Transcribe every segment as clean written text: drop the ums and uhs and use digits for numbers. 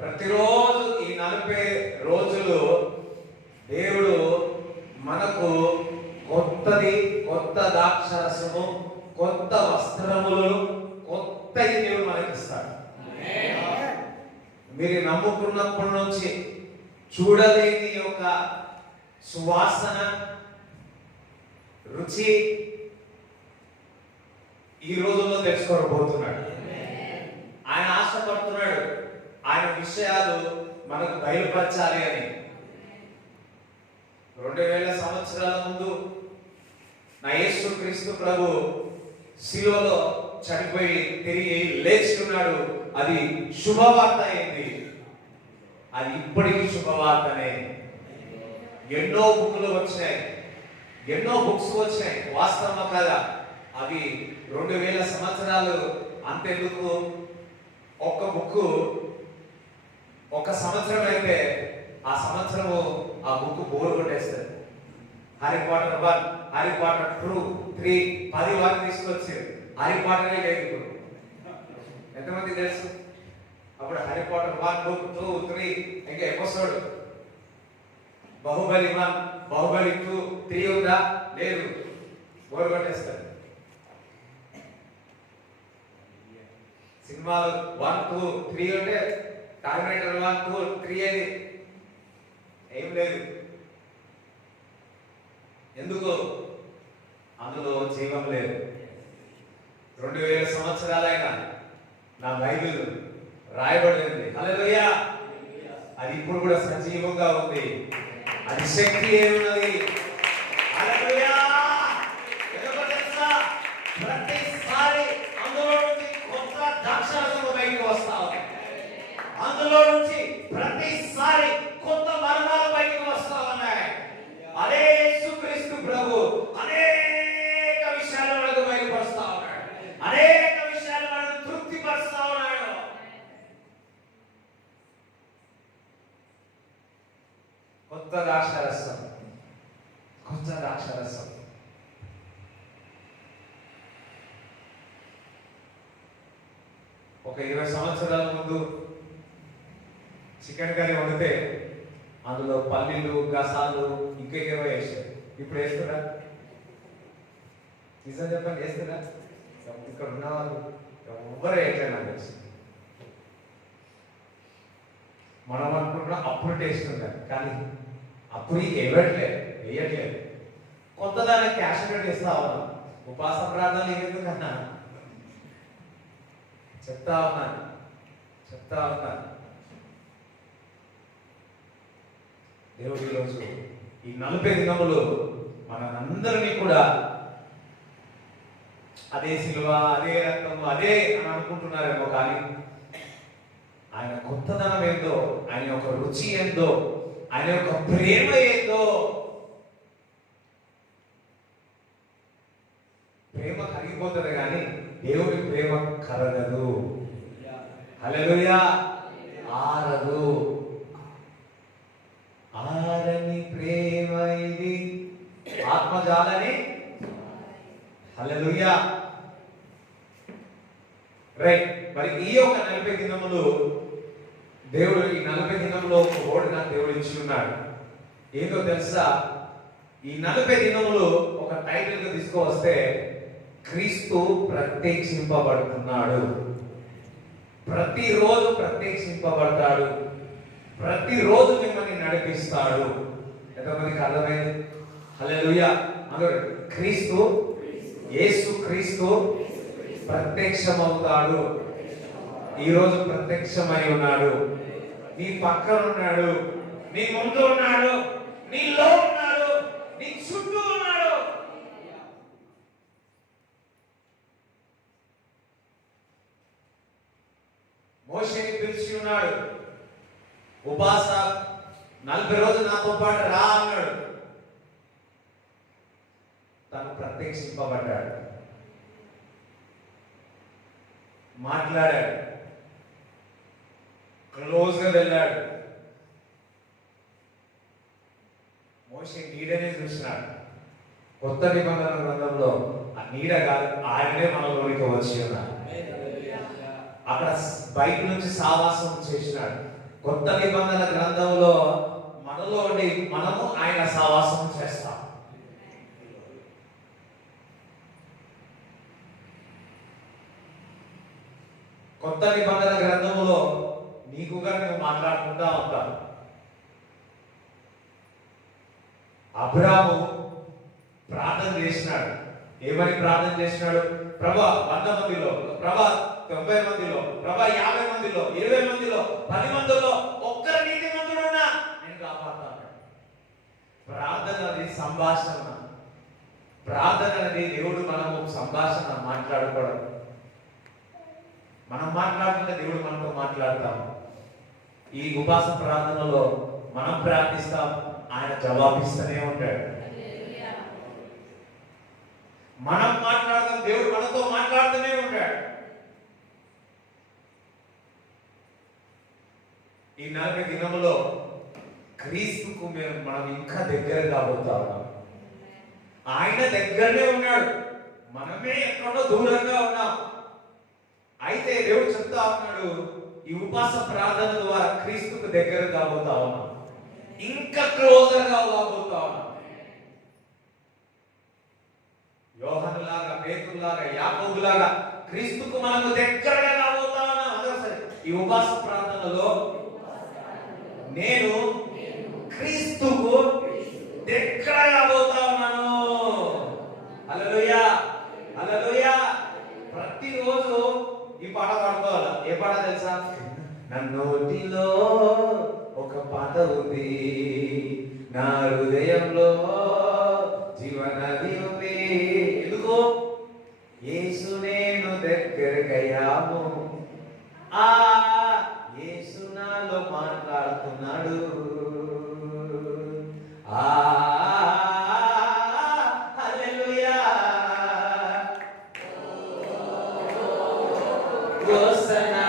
ప్రతిరోజు ఈ 40 రోజులు దేవుడు మనకు కొత్త ద్రాక్షరసము, కొత్త వస్త్రములు, కొత్త దేవుడు మనకి ఇస్తాడు. మీరు నమ్ముకున్నప్పటి నుంచి చూడలేని యొక్క సువాసన, రుచి ఈ రోజుల్లో తెలుసుకోబోతున్నాడు. ఆయన ఆశపడుతున్నాడు ఆయన విషయాలు మనకు బయలుపరచాలి అని. 2000 సంవత్సరాల ముందు నా యేసు క్రీస్తు ప్రభు శిలువలో చనిపోయి తిరిగి లేచి ఉన్నాడు. అది శుభవార్త అయింది. అది ఇప్పటికీ శుభవార్తనే. ఎన్నో బుక్లు వచ్చినాయి, ఎన్నో బుక్స్ వచ్చినాయి, వాస్తవం కదా. అవి 2000 సంవత్సరాలు అంతెందుకు, ఒక్క బుక్ ఒక సంవత్సరం అయితే ఆ సంవత్సరము ఆ బుక్ బోర్ కొట్టేస్తుంది. హ్యారీ పాటర్ 1, హ్యారీ పాటర్ 2, 3, 10 వారు తీసుకొచ్చారు. హ్యారీ పాటరే లేదు ఇప్పుడు. ఎంతమంది తెలుసు? అప్పుడు హ్యారీ పాటర్ 1, 2, 3 ఇంకా ఎపిసోడ్. బాహుబలి 1, బాహుబలి 2, 3 ఉందా? లేదు, బోర్ కొట్టేస్తారు. సినిమాలు 1, 2, 3 అంటే టర్మినేటర్ 1, 2, 3 అది ఏం లేదు. ఎందుకు? అందులో జీవం లేదు. 2000 సంవత్సరాలైనా నా బైబిల్ రాయబడింది. హల్లెలూయా. అది ఇప్పుడు కూడా సజీవంగా ఉంది. అది శక్తి ఏమున్నది. హల్లెలూయా. ప్రతిసారి అందులో నుంచి కొత్త ద్రాక్షారసము బయటకు వస్తా ఉంది. అందులో నుంచి ప్రతిసారి కొత్త మర్మాలు బయటకు వస్తా ఉన్నాయి. అదే యేసుక్రీస్తు ప్రభు అనేక విషయాలు మనకు బయలుపరుస్తా ఉన్నాడు. అనేక విషయాలు మనకు తృప్తిపరుస్తా ఉన్నాడు. కొత్త ద్రాక్షారసం, కొత్త ద్రాక్షారసం. ఒక 20 సంవత్సరాల ముందు చికెన్ కర్రీ వండితే అందులో పల్లీలు, గసాలు ఇంకేమో వేసారు. ఇప్పుడు వేస్తున్నా? నిజం చెప్పండి, వేస్తున్నా? ఇక్కడ ఉన్న వాళ్ళు ఎవ్వరు వేయట్లేదు నాకు తెలిసి. మనం అనుకుంటున్నా అప్పుడు టేస్ట్ ఉండాలి, కానీ అప్పుడు వేయట్లేదు. కొత్త దానికి క్యాష్ వేస్తా ఉన్నాం. ఉపాస ప్రార్థనలు ఏమిటన్నా చెప్తా ఉన్నాను. దేవుడు ఈరోజు ఈ 40 దినములు మనందరినీ కూడా అదే సిలువ, అదే రక్తము, అదే అని అనుకుంటున్నారేమో, కానీ ఆయన కొత్తదనం ఏందో, ఆయన యొక్క రుచి ఏందో, ఆయన యొక్క ప్రేమ ఏందో. ప్రేమ కరిగిపోతుంది కానీ దేవుడి ప్రేమ కరగదు. హల్లెలూయా. ఆరదు. ఆరని ప్రేమ ఇది ఆత్మజాలని. హల్లెలూయా. రైట్. మరి ఈ యొక్క 40 దినములు దేవుడు, ఈ 40 దినంలో ఒక వర్డ్ నాకు దేవుడు ఇచ్చి ఉన్నాడు. ఏదో తెలుసా? ఈ 40 దినములు ఒక టైటిల్ గా తీసుకువస్తే క్రీస్తు ప్రత్యక్షింపబడుతున్నాడు. ప్రతిరోజు ప్రత్యక్షింపబడతాడు. ప్రతిరోజు మిమ్మల్ని నడిపిస్తాడు. ఎంతమందికి అర్థమైంది? హల్లెలూయా. అందరూ క్రీస్తు, యేసు క్రీస్తు ప్రత్యక్షమవుతాడు. ఈరోజు ప్రత్యక్షమై ఉన్నాడు. నీ పక్కన ఉన్నాడు, నీ ముందు ఉన్నాడు, నీలో ఉన్నాడు, నీ చుట్టూ ఉన్నాడు. మోషేని పిలిచి ఉన్నాడు. ఉపవాస 40 రోజులు నాతో పాటు రా అన్నాడు. తను ప్రత్యక్షింపబడ్డాడు, మాట్లాడాడు, క్లోజ్ గా వెళ్ళాడు. మోషే నీడనే చూసినాడు. కొత్త నిబంధన గ్రంథంలో ఆ నీడ కాదు, ఆయనే మనలోనికి వచ్చి ఉన్నాడు. అక్కడ బయట నుంచి సావాసం చేసినాడు. కొత్త నిబంధన గ్రంథంలో మనలో ఉండి మనము ఆయన సహవాసం చేస్తాం. కొత్త నిబంధన గ్రంథంలో నీకుగా నువ్వు మాట్లాడుకుంటా ఉంటాను. అబ్రాము ప్రార్థన చేసినాడు. ఏమని ప్రార్థన చేసినాడు? ప్రభా 100 మందిలో, ప్రభా 90 మందిలో, ప్రభా 50 మందిలో, 20 మందిలో, 10 మందిలో ఒక్కరు నీతిమంతుడున్నా నేను కాపాడుతాను. ప్రార్థన అనేది సంభాషణ. ప్రార్థన అనేది దేవుడు మనము సంభాషణ మాట్లాడుకోవడం. మనం మాట్లాడుతుంటే దేవుడు మనతో మాట్లాడతాము. ఈ ఉపాస ప్రార్థనలో మనం ప్రార్థిస్తాం, ఆయన జవాబిస్తూనే ఉంటాడు. మనం మాట్లాడతాం, దేవుడు మనతో మాట్లాడుతూనే ఉంటాడు. ఈ 40 దినములో క్రీస్తుకు మనం ఇంకా దగ్గర కాబోతా ఉన్నాం. ఆయన దగ్గరనే ఉన్నాడు, మనమే ఎక్కడో దూరంగా ఉన్నాం. అయితే దేవుడు చెప్తా ఉన్నాడు, ఈ ఉపాస ప్రార్థన ద్వారా క్రీస్తుకు దగ్గర కాబోతా ఉన్నాం, ఇంకా క్లోజర్ గా కాబోతా ఉన్నాం. యోహానులాగా, పేతురులాగా, యాకోబులాగా క్రీస్తుకు మనకు దగ్గరగా కాబోతా ఉన్నాం. అందరూ సరే, ఈ ఉపాస ప్రార్థనలో నేను క్రీస్తుకు దగ్గర కాబోతా ఉన్నాను. హల్లెలూయా, హల్లెలూయా. ప్రతిరోజు ఈ పాట పాడుకోవాలా. ఏ పాట తెలుసా? నన్నోటిలో ఒక పాట ఉంది, నా హృదయంలో జీవనది ఉంది. ఎందుకు? యేసు నేను దగ్గరకయ్యాము, ఆ యేసు నాలో మాట్లాడుతున్నాడు. ఆ హల్లెలూయా, హోసన్నా.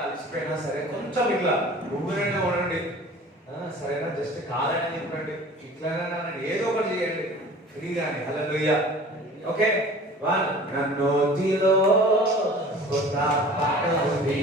అలసిపోయినా సరే కొంచెం ఇట్లా ఊరేనే ఉండండి, సరేనా? జస్ట్ కాదని చెప్పండి, ఇట్లానే ఏదో ఒకటి చేయండి ఫ్రీగానే. హల్లెలూయా. ఓకే, 1 నన్నోటిలో కొత్త పాట ఉంది,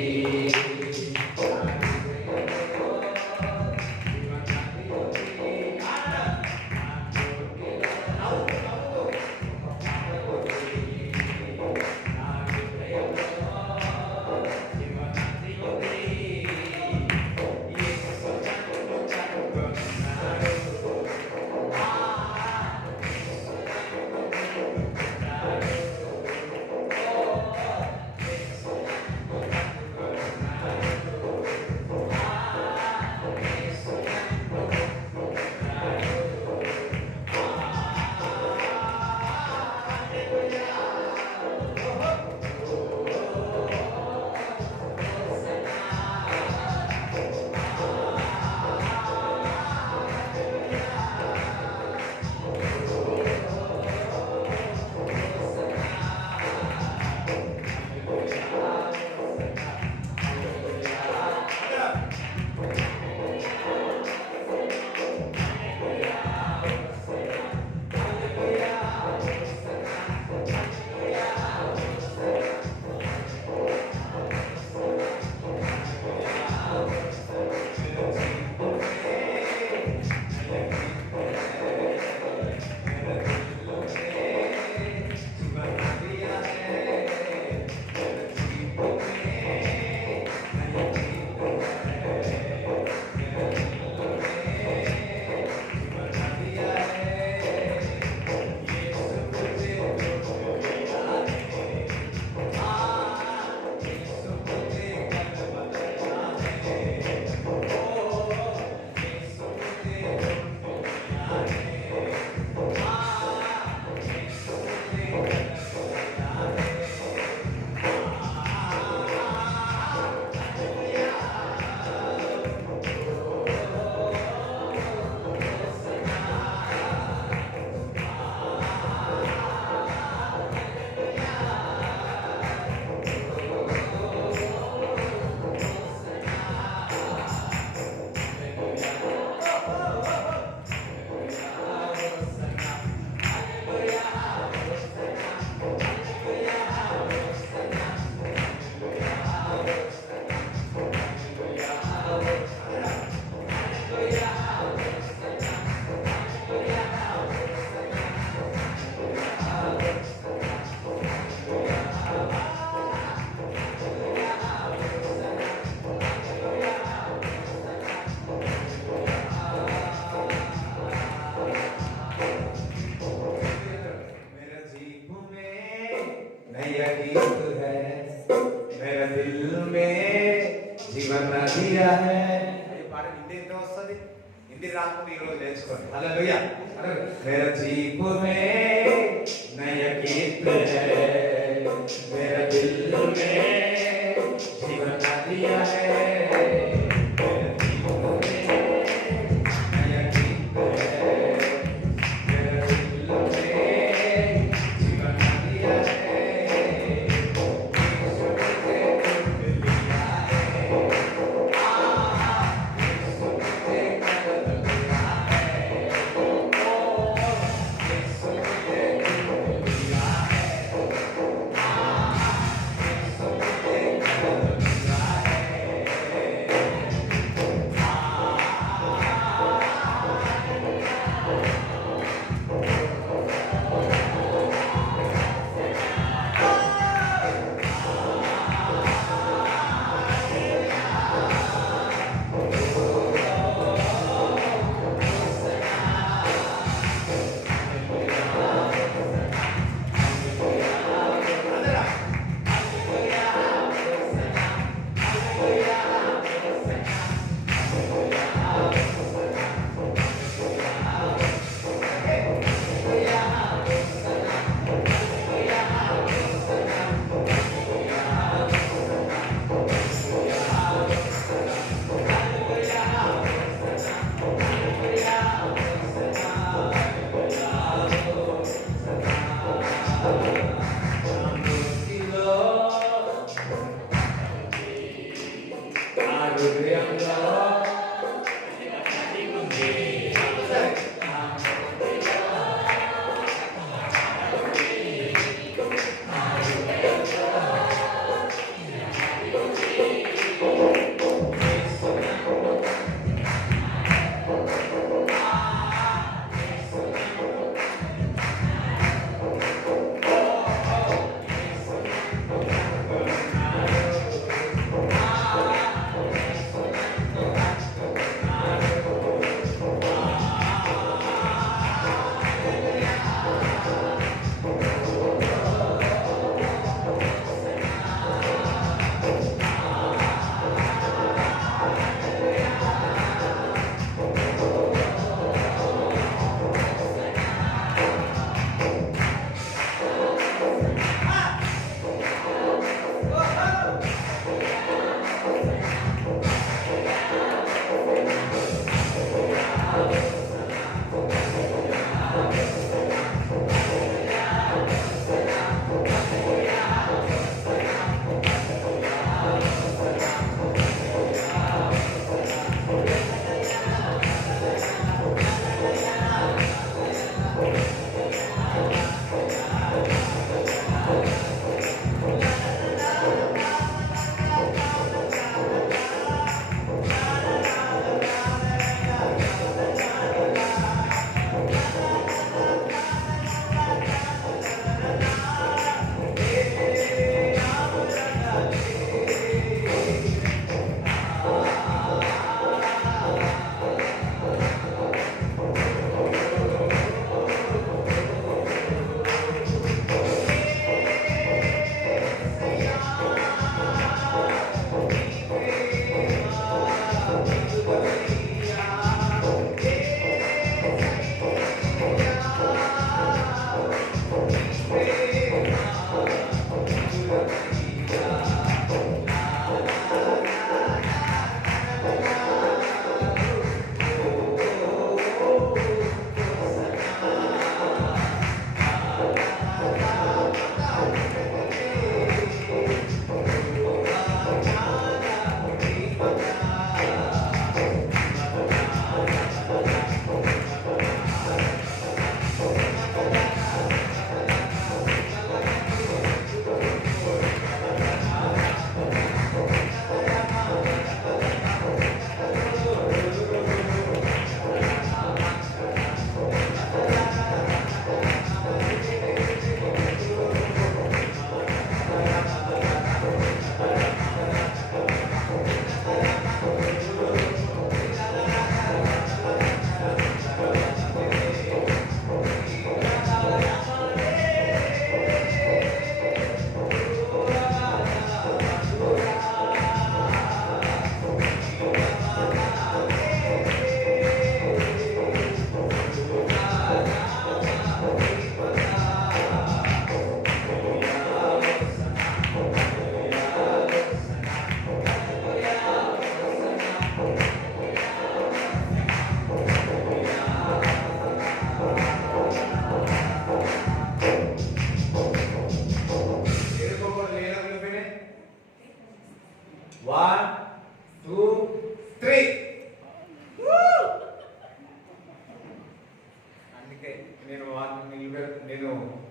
नया गीत है मेरा दिल में जीवन नदिया है ये पाట హిందీ ఎంత వస్తది హిందీ రాకపోతే ఈ రోజు నేర్చుకోండి హల్లెలూయా मेरा जीप में नया गीत है मेरा दिल में जीवन नदिया है मेरा जीप में नया गीत है मेरा दिल में जीवन नदिया है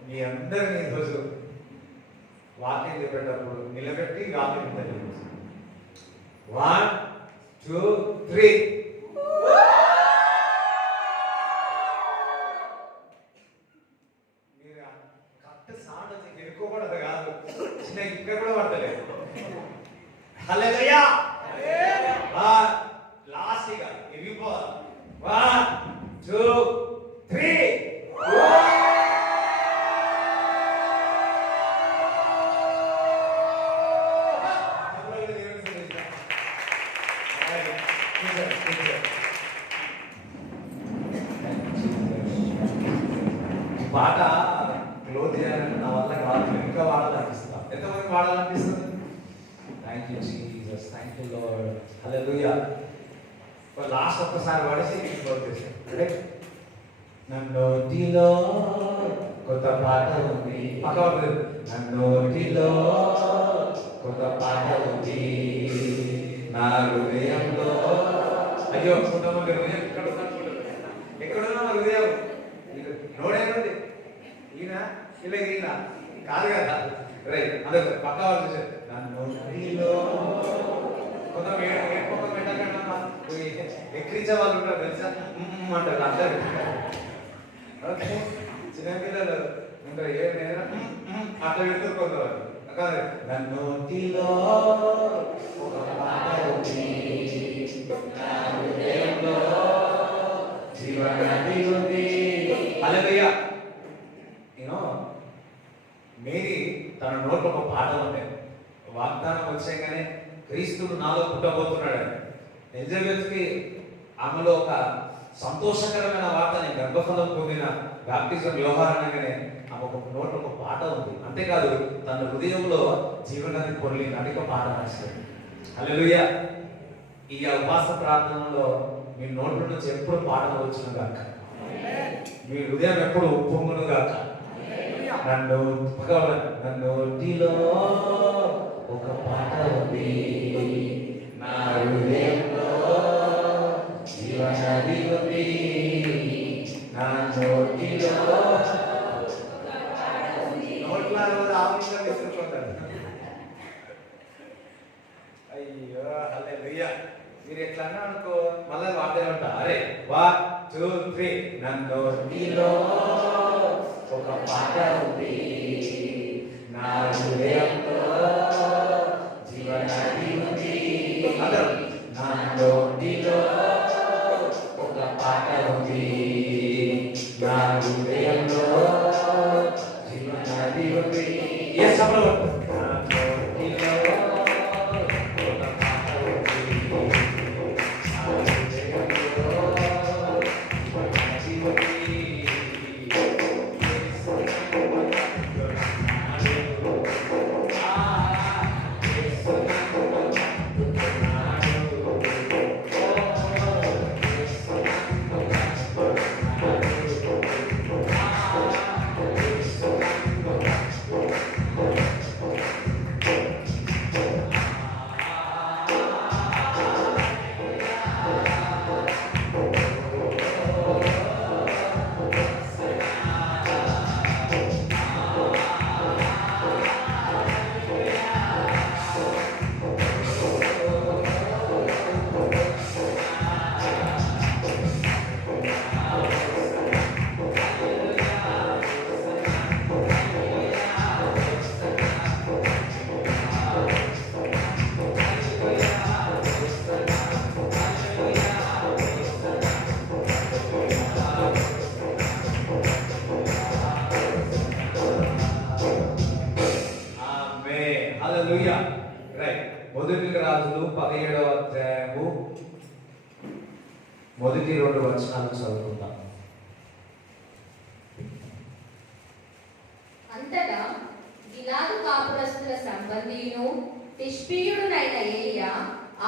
మీ అందరినీ ఈరోజు వాక్యం చెప్పేటప్పుడు నిలబెట్టి వాక్యం తెలియదు. 1 2 3 మీరు కరెక్ట్ సౌండ్ వచ్చి ఎరుకోకూడదు కాదు, చిన్న ఇక్కడ కూడా పడతలేదు. హల్లెలూయా. లాస్ట్ ఇక ఎగిపోవాలి. 1 2 3 పాట క్లోజ్ చేయాలంటే నా వల్ల కాదు, ఇంకా వాడాలనిపిస్తా. ఎంతమంది వాడాలనిపిస్తుంది? Thank you Jesus, thank you Lord, hallelujah. Last ఒక్కసారి వాడేసి క్లోజ్ చేసాం. నన్నోటిలో కొత్త పాట ఉంది, పక్క నన్నోటిలో కొత్త పాట ఉంది, నా హృదయంలో. అయ్యో కొంతమంది హృదయం ఎక్కడున్నా హృదయం నోడేనండి, ఈయన ఇలా ఈయన కాదు కదా. రైట్, అదే పక్క వాళ్ళు చూసారు. నన్నోటిలో కొంత ఎక్కిరించే వాళ్ళు ఉంటారు తెలుసా, అంటారు అందరు. ఓకే, చిన్నపిల్లలు ఉంటారు ఏమైనా అట్లా పెడుతూ కొంతవారు. నన్నోటిలో ఒక పాట ఉంది, నా హృదయంలో జీవనది ఉంది. హల్లెలూయా. యూనో మేరీ తన నోట్లో ఒక పాట ఉండే, వాగ్దానం వచ్చాకనే క్రీస్తుడు నాలో పుట్టబోతున్నాడని. ఎలిజబెత్కి ఆమెలో ఒక సంతోషకరమైన వార్త, నేను గర్భఫలం పొందిన బాప్టిజం వ్యవహారంగానే ఆమె ఒక నోట్లో ఒక పాట ఉంది. అంతేకాదు తన హృదయంలో జీవనది పొరలి నడిక పాట రాశాడు. హల్లెలూయా. ఈ ఉపవాస ప్రార్థనలో మీ నోట్ల నుంచి ఎప్పుడు పాటలు వచ్చిన గాక, మీ హృదయం ఎప్పుడు ఉప్పొంగును గాక. నన్నోటిలో ఒక పాట ఉంది, నా హృదయంలో జీవనది ఉంది, నా నోటిలో. నోట్ల ఆవిష్కరణ తీసుకుంటారు. అయ్యో హల్లెలూయా. మీరు ఎట్లా అన్నా అనుకో, మళ్ళీ వార్తలు ఉంటా. అరే 1 2 3 నన్నోటిలో ఒక పాట ఉంది, నా హృదయంలో జీవనది ఉంది. అందరూ నా నోటిలో ఒక పాట ఉంది, నా హృదయంలో జీవనది ఉంది. ఏ సమయంలో నా నోటిలో ఒక పాట ఉంది, నా హృదయంలో జీవనది ఉంది. హల్లెలూయా. రైట్, మొదటి రాజులు 17వ అధ్యాయము మొదటి 2 వచనాలు చదువుకుందాం. అంతటా గిలాదు కాపురస్తుల సంబంధియును తిష్బీయుడునైన ఏలియా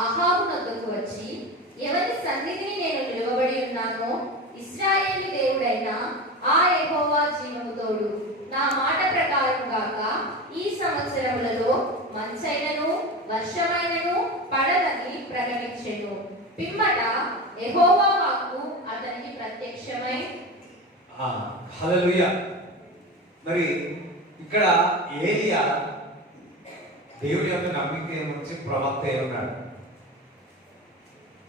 అహాబు నొద్దకు వచ్చి, ఎవరి సన్నిధిని నేను నిలవబడి ఉన్నానో ఇశ్రాయేలు దేవుడైన ఆ యెహోవా జీవము తోడు, నా మాట ప్రకారం గాక ఈ సంవత్సరములలో మంచైనను వర్షమైనను పడదని ప్రకటించెను. పిమ్మట యెహోవా వాక్కు అతనికి ప్రత్యక్షమై. హల్లెలూయా. మరి ఇక్కడ ఏలియా దేవుడి యొక్క నమ్మిక నుంచి ప్రవక్త అయి ఉన్నాడు.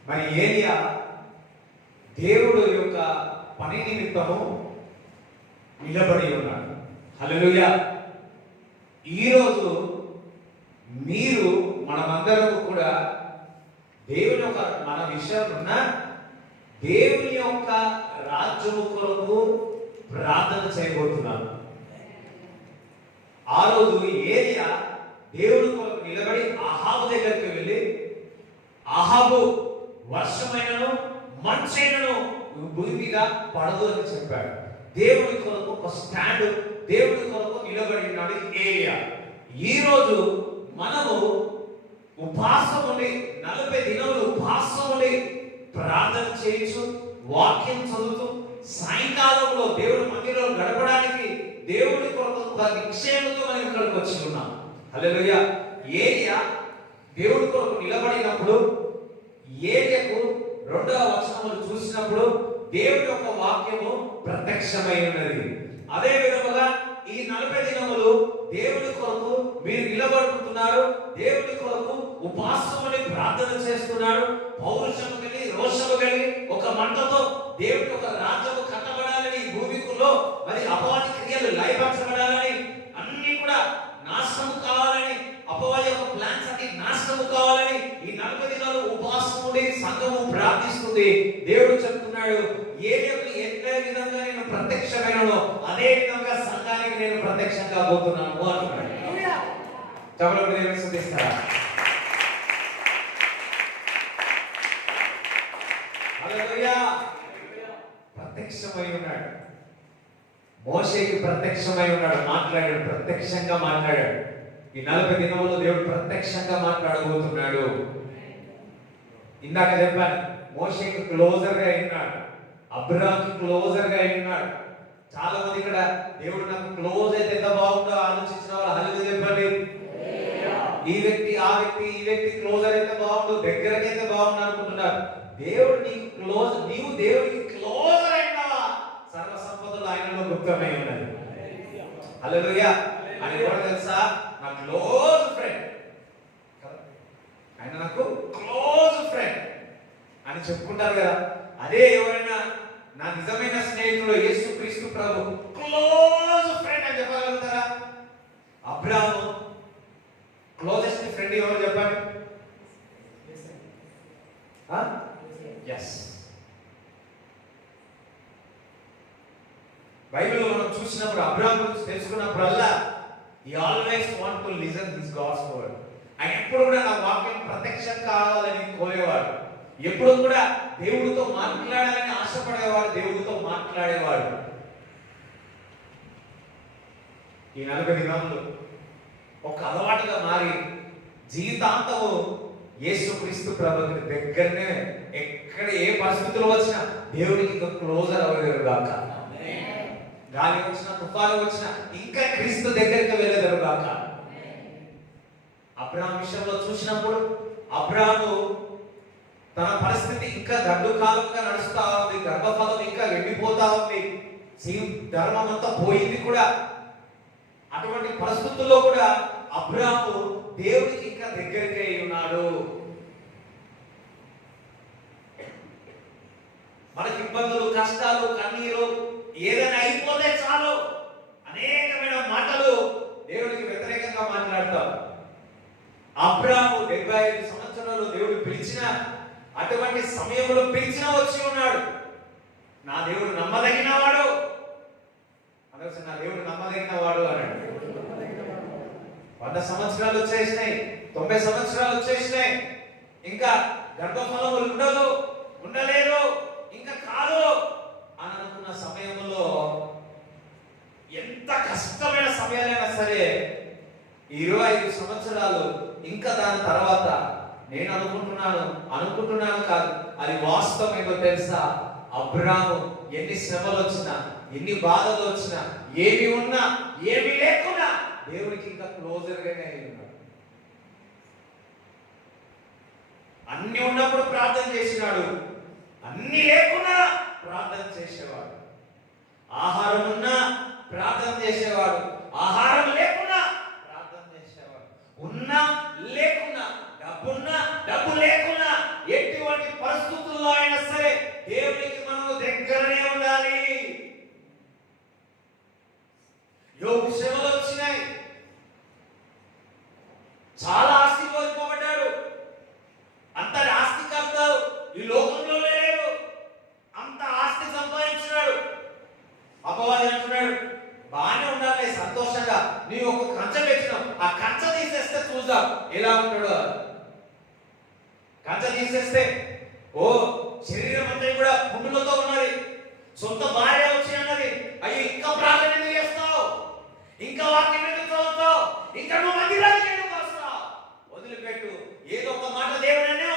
మరి ఏలియా దేవుడు యొక్క పని నిమిత్తము నిలబడి ఉన్నాడు. హల్లెలూయా. ఈరోజు మీరు మనమందరం కూడా దేవుని యొక్క మన విషయంలో ఉన్న దేవుని యొక్క రాజ్యము కొరకు ప్రార్థన చేయబోతున్నాను. ఆ రోజు ఏలియా దేవుడి కొరకు నిలబడి అహాబు దగ్గరికి వెళ్ళి, అహాబు వర్షమైనను మంచైనను భూమి మీద పడదు అని చెప్పాడు. దేవుడి కొరకు ఒక స్టాండ్, దేవుడి కొరకు నిలబడి ఉన్నాడు ఏలియా. ఈ రోజు మనము ఉపవాసం ఉండి 40 దినములు ఉపవాసం ఉండి ప్రార్థన చేయొచ్చు, వాక్యం చదువుతూ సాయంకాలంలో దేవుడి మందిరంలో గడపడానికి దేవుడి కొరకు ఒక నిశ్చయంతో మనం ఇక్కడికి వచ్చి ఉన్నాం. హల్లెలూయా. ఏలియా దేవుడి కొరకు నిలబడినప్పుడు ఏలియాకు 2వ వచనములు చూసినప్పుడు దేవుడి యొక్క వాక్యము ప్రత్యక్షమై ఉన్నది. అదే విధముగా ఈ 40 దినములు దేవుడి కొరకు మీరు నిలబడుతున్నారు, దేవుడి కొరకు ఉపవాసముని ప్రార్థన చేస్తున్నారు. పౌరుషము కలిగి రోషము కలిగి ఒక మంటతో దేవుడి యొక్క రాజ్యము కట్టబడాలని, భూమిలో మరి అపవాది క్రియలు లయపరచబడాలని, అన్ని కూడా నాశనము కావాలని, అపవాది యొక్క ప్లాన్స్ అన్ని నాశనము కావాలని ఈ 40 దినాలు ఉపవాసముని సంఘము ప్రార్థిస్తుంది. దేవుడు చెప్తున్నాడు, ఏ విధంగా నేను ప్రత్యక్షమైనను అదే విధంగా సంఘానికి నేను ప్రత్యక్షంగా పోతున్నాను అంటున్నాడు. చప్పట్లు దేవుని స్తుతిస్తారా? హల్లెలూయా. ప్రత్యక్షమై ఉన్నాడు. మోషేకి ప్రత్యక్షమై ఉన్నాడు, మాట్లాడాడు, ప్రత్యక్షంగా మాట్లాడాడు. ఈ 40 దినముల్లో దేవుడు ప్రత్యక్షంగా మాట్లాడబోతున్నాడు. ఇందాక చెప్పాను, మోషేకి క్లోజర్ గా ఉన్నాడు, అబ్రహాంకి క్లోజర్ గా ఉన్నాడు. చాలా మంది ఇక్కడ దేవుడు నాకు క్లోజ్ అయితే ఎంత బాగుందో ఆలోచించిన వాళ్ళు హల్లెలూయా చెప్పండి. ఈ వ్యక్తి ఆ వ్యక్తి ఈ వ్యక్తి క్లోజర్ అయితే బాగుండు, దగ్గరకైతే బాగుండు అనుకుంటున్నారు. దేవుడు నీకు క్లోజ్, నీవు దేవుడికి క్లోజర్ అయినావా? సర్వ సంపదలు ఆయనలో గుప్తమై ఉన్నది. హల్లెలూయా. అని ఎవరు తెలుసా? నా క్లోజ్ ఫ్రెండ్, ఆయన నాకు క్లోజ్ ఫ్రెండ్ అని చెప్పుకుంటారు కదా. అదే ఎవరైనా నా నిజమైన స్నేహితుడు యేసుక్రీస్తు ప్రభు క్లోజ్ ఫ్రెండ్ అని చెప్పగలుగుతారా? అబ్రహాము క్లోజెస్ట్ ఫ్రెండ్ ఎవరు చెప్పండి? ఎస్. బైబిల్లో మనం చూసినప్పుడు అబ్రహాము గురించి తెలుసుకున్నప్పుడల్లా he always want to listen his God's word. ఆయన ఎప్పుడు కూడా నా వాక్యం ప్రత్యక్షం కావాలని కోరేవాడు, ఎప్పుడు కూడా దేవుడితో మాట్లాడాలని ఆశపడేవాడు, దేవుడితో మాట్లాడేవాడు. ఈ 40 దినాలు ఒక అలవాటుగా మారి జీవితాంతము యేసుక్రీస్తు ప్రభువుకి దగ్గరనే, ఎక్కడ ఏ పరిస్థితులు వచ్చినా దేవుడికి ఇంకా క్లోజర్ అవ్వలేరు గాక. గాలి వచ్చినా, తుఫాను వచ్చినా ఇంకా క్రీస్తు దగ్గరికి వెళ్ళేదారు గాక. అబ్రహాం విషయంలో చూసినప్పుడు అబ్రహాము తన పరిస్థితి ఇంకా గడ్డు కాలంగా నడుస్తా ఉంది, గర్భఫలం ఇంకా ఎండిపోతా ఉంది, ధర్మం అంతా పోయింది కూడా. అటువంటి పరిస్థితుల్లో కూడా అబ్రహాము దేవుడికి ఇంకా దగ్గరికి అయి ఉన్నాడు. మనకి ఇబ్బందులు, కష్టాలు, కన్నీరు ఏదైనా అయిపోతే చాలు అనేకమైన మాటలు దేవుడికి వ్యతిరేకంగా మాట్లాడతాం. అబ్రహాము 75 సంవత్సరాలు దేవుడు పిలిచిన, అటువంటి సమయంలో పిలిచిన వచ్చి ఉన్నాడు. నా దేవుడు నమ్మదగిన వాడు, అనవసరం నా దేవుడు నమ్మదగిన వాడు అన్నాడు. 100 సంవత్సరాలు వచ్చేసినాయి, 90 సంవత్సరాలు వచ్చేసినాయి, ఇంకా గర్భఫలం ఉండదు, ఉండలేదు, ఇంకా కాదు అని అనుకున్న సమయంలో, ఎంత కష్టమైన సమయాలైనా సరే 25 సంవత్సరాలు ఇంకా దాని తర్వాత నేను అనుకుంటున్నాను కాదు, అది వాస్తవం ఏదో తెలుసా? అబ్రహాము ఎన్ని శ్రమలు వచ్చినా, ఎన్ని బాధలు వచ్చినా, ఏమి ఉన్నా ఏమి లేకున్నా దేవుడికి ఇంకా క్లోజర్ గానే ఉన్నాడు. అన్ని ఉన్నప్పుడు ప్రార్థన చేసినాడు, అన్ని లేకున్నా ప్రార్థన చేసేవాడు. ఆహారం ఉన్నా ప్రార్థన చేసేవాడు, ఆహారం లేకున్నా ప్రార్థన చేసేవాడు, ఉన్నా లేకున్నా, డబ్బున్నా డబ్బు లేకున్నా, ఎటువంటి పరిస్థితుల్లో అయినా సరే దేవునికి మనం దగ్గరనే ఉండాలి. యోగు శ్రమలు వచ్చినాయి, చాలా ఆస్తి కోల్పోబడ్డాడు. అంతటి ఆస్తికర్త ఈ లోకంలో లేడు, అంత ఆస్తి సంపాదించినాడు. అపవాది అంటున్నాడు, బాగానే ఉండాలి సంతోషంగా, నీవు ఒక కంచె పెట్టినావు, ఆ కంచె తీసేస్తే చూద్దాం ఎలా ఉంటాడు. కంచె తీసేస్తే ఓ శరీరం అంతా కూడా పుండులతో ఉన్నది, సొంత భార్య వచ్చి అన్నది, అయ్యో ఇంకా ప్రార్థన ఎందుకు చేస్తావు, ఇంకా వాక్యం ఎందుకు చదువుతావు, ఇంకా నువ్వు మందిరానికి ఎందుకు వస్తావు, వదిలిపెట్టు, ఏదో ఒక మాట దేవుడనే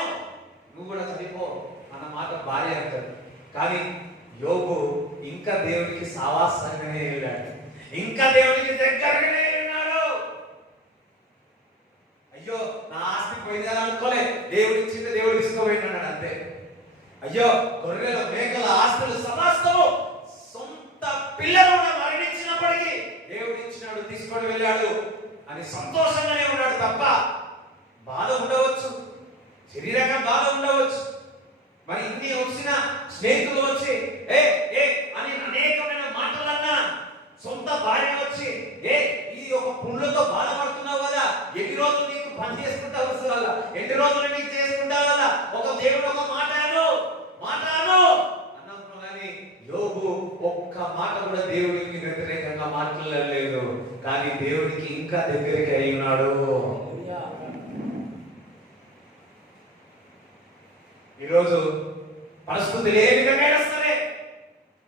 నువ్వు కూడా చదివిపో అన్న మాట భార్య అంటారు. కానీ యోగు ఇంకా దేవునికి సావాసంగానే వెళ్ళాడు, ఇంకా దేవునికి దగ్గరగానే ఉన్నాడు. అయ్యో నా ఆస్తి పోయిందని అనుకోలే, దేవుడు ఇచ్చింది దేవుడు తీసుకోపోయినాడు అంతే. అయ్యో గొర్రెల మేకల ఆస్తులు సమస్తము సొంత పిల్లలు మరణించినప్పటికీ దేవుడు ఇచ్చినాడు, తీసుకొని వెళ్ళాడు అని సంతోషంగానే ఉన్నాడు తప్ప బాధ ఉండవచ్చు, శరీరంగా బాధ ఉండవచ్చు. మరి ఇన్ని వచ్చిన స్నేహితులు వచ్చి ఏ ఏ అని అనేకమైన మాటలన్నా, సొంత భార్య వచ్చి ఏ ఈ ఒక పుండ్లతో బాధపడుతున్నావు కదా, ఎన్ని రోజులు నీకు పని చేసుకుంటావు వస్తుందా, ఎన్ని రోజులు నీకు చేసుకుంటావు కదా, ఒక దేవుడు ఒక మాట అన్నప్పుడు కానీ యోగు ఒక్క మాట కూడా దేవుడికి వ్యతిరేకంగా మాట్లాడలేదు. కానీ దేవుడికి ఇంకా దగ్గరికి అయి ఉన్నాడు. ఈరోజు పరిస్థితులు ఏ విధంగా సరే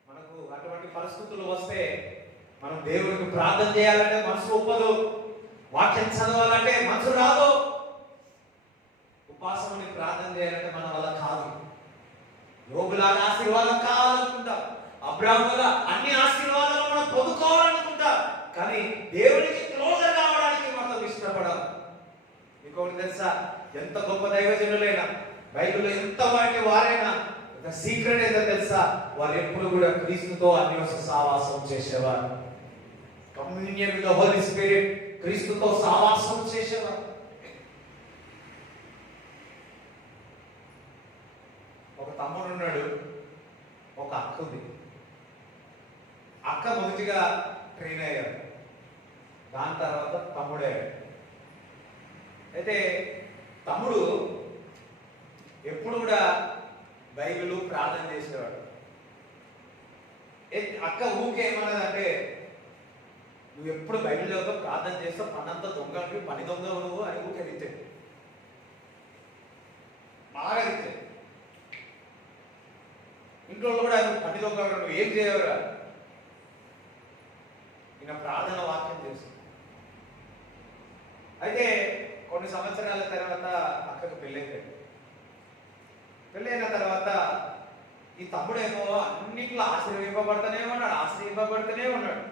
మనకు అటువంటి పరిస్థితులు వస్తే మనం దేవుడికి ప్రార్థన చేయాలంటే మనసు ఒప్పదు, వాక్యం చదవాలంటే మనసు రాదు, ఉపాసమని ప్రార్థన చేయాలంటే మన వల్ల కాదు. యోగులాగా ఆశీర్వాదం కావాలనుకుంటాం, అబ్రాహ్ముల అన్ని ఆశీర్వాదాలు మనం పొందుకోవాలనుకుంటాం, కానీ దేవునికి క్లోజర్ కావడానికి మనం ఇష్టపడం. ఇంకొకటి తెలుసా, ఎంత గొప్ప దైవజనులైనా, బైబిల్లో ఎంత వారైనా ఒక సీక్రెట్ ఏదో తెలుసా, వారు ఎప్పుడు కూడా క్రీస్తుతో అన్యోన్య సహవాసం చేసేవారు. Communion with the Holy Spirit, క్రీస్తుతో సహవాసం చేసేవారు. ఒక తమ్ముడు ఉన్నాడు, ఒక అక్క ఉంది. అక్క మొదటిగా ట్రైన్ అయ్యాడు, దాని తర్వాత తమ్ముడే. అయితే తమ్ముడు ఎప్పుడు కూడా బైబిల్ ప్రార్థన చేసేవాడు. అక్క ఊకే ఏమన్నదంటే, నువ్వు ఎప్పుడు బైబిల్ చదువుతావు, ప్రార్థన చేస్తావు, పన్నంతా దొంగ పని దొంగ నువ్వు అని ఊకే అడిగితే బాగా అడిగితే ఇంట్లో కూడా నువ్వు పని దొంగ నువ్వు ఏం చేయవురా, ఈయన ప్రార్థన వాక్యం చేస్తావు. అయితే కొన్ని సంవత్సరాల తర్వాత అక్కకు పెళ్ళైపోయింది. పెళ్ళైన తర్వాత ఈ తమ్ముడేమో అన్నింటిలో ఆశీర్వింపబడుతూనే ఉన్నాడు.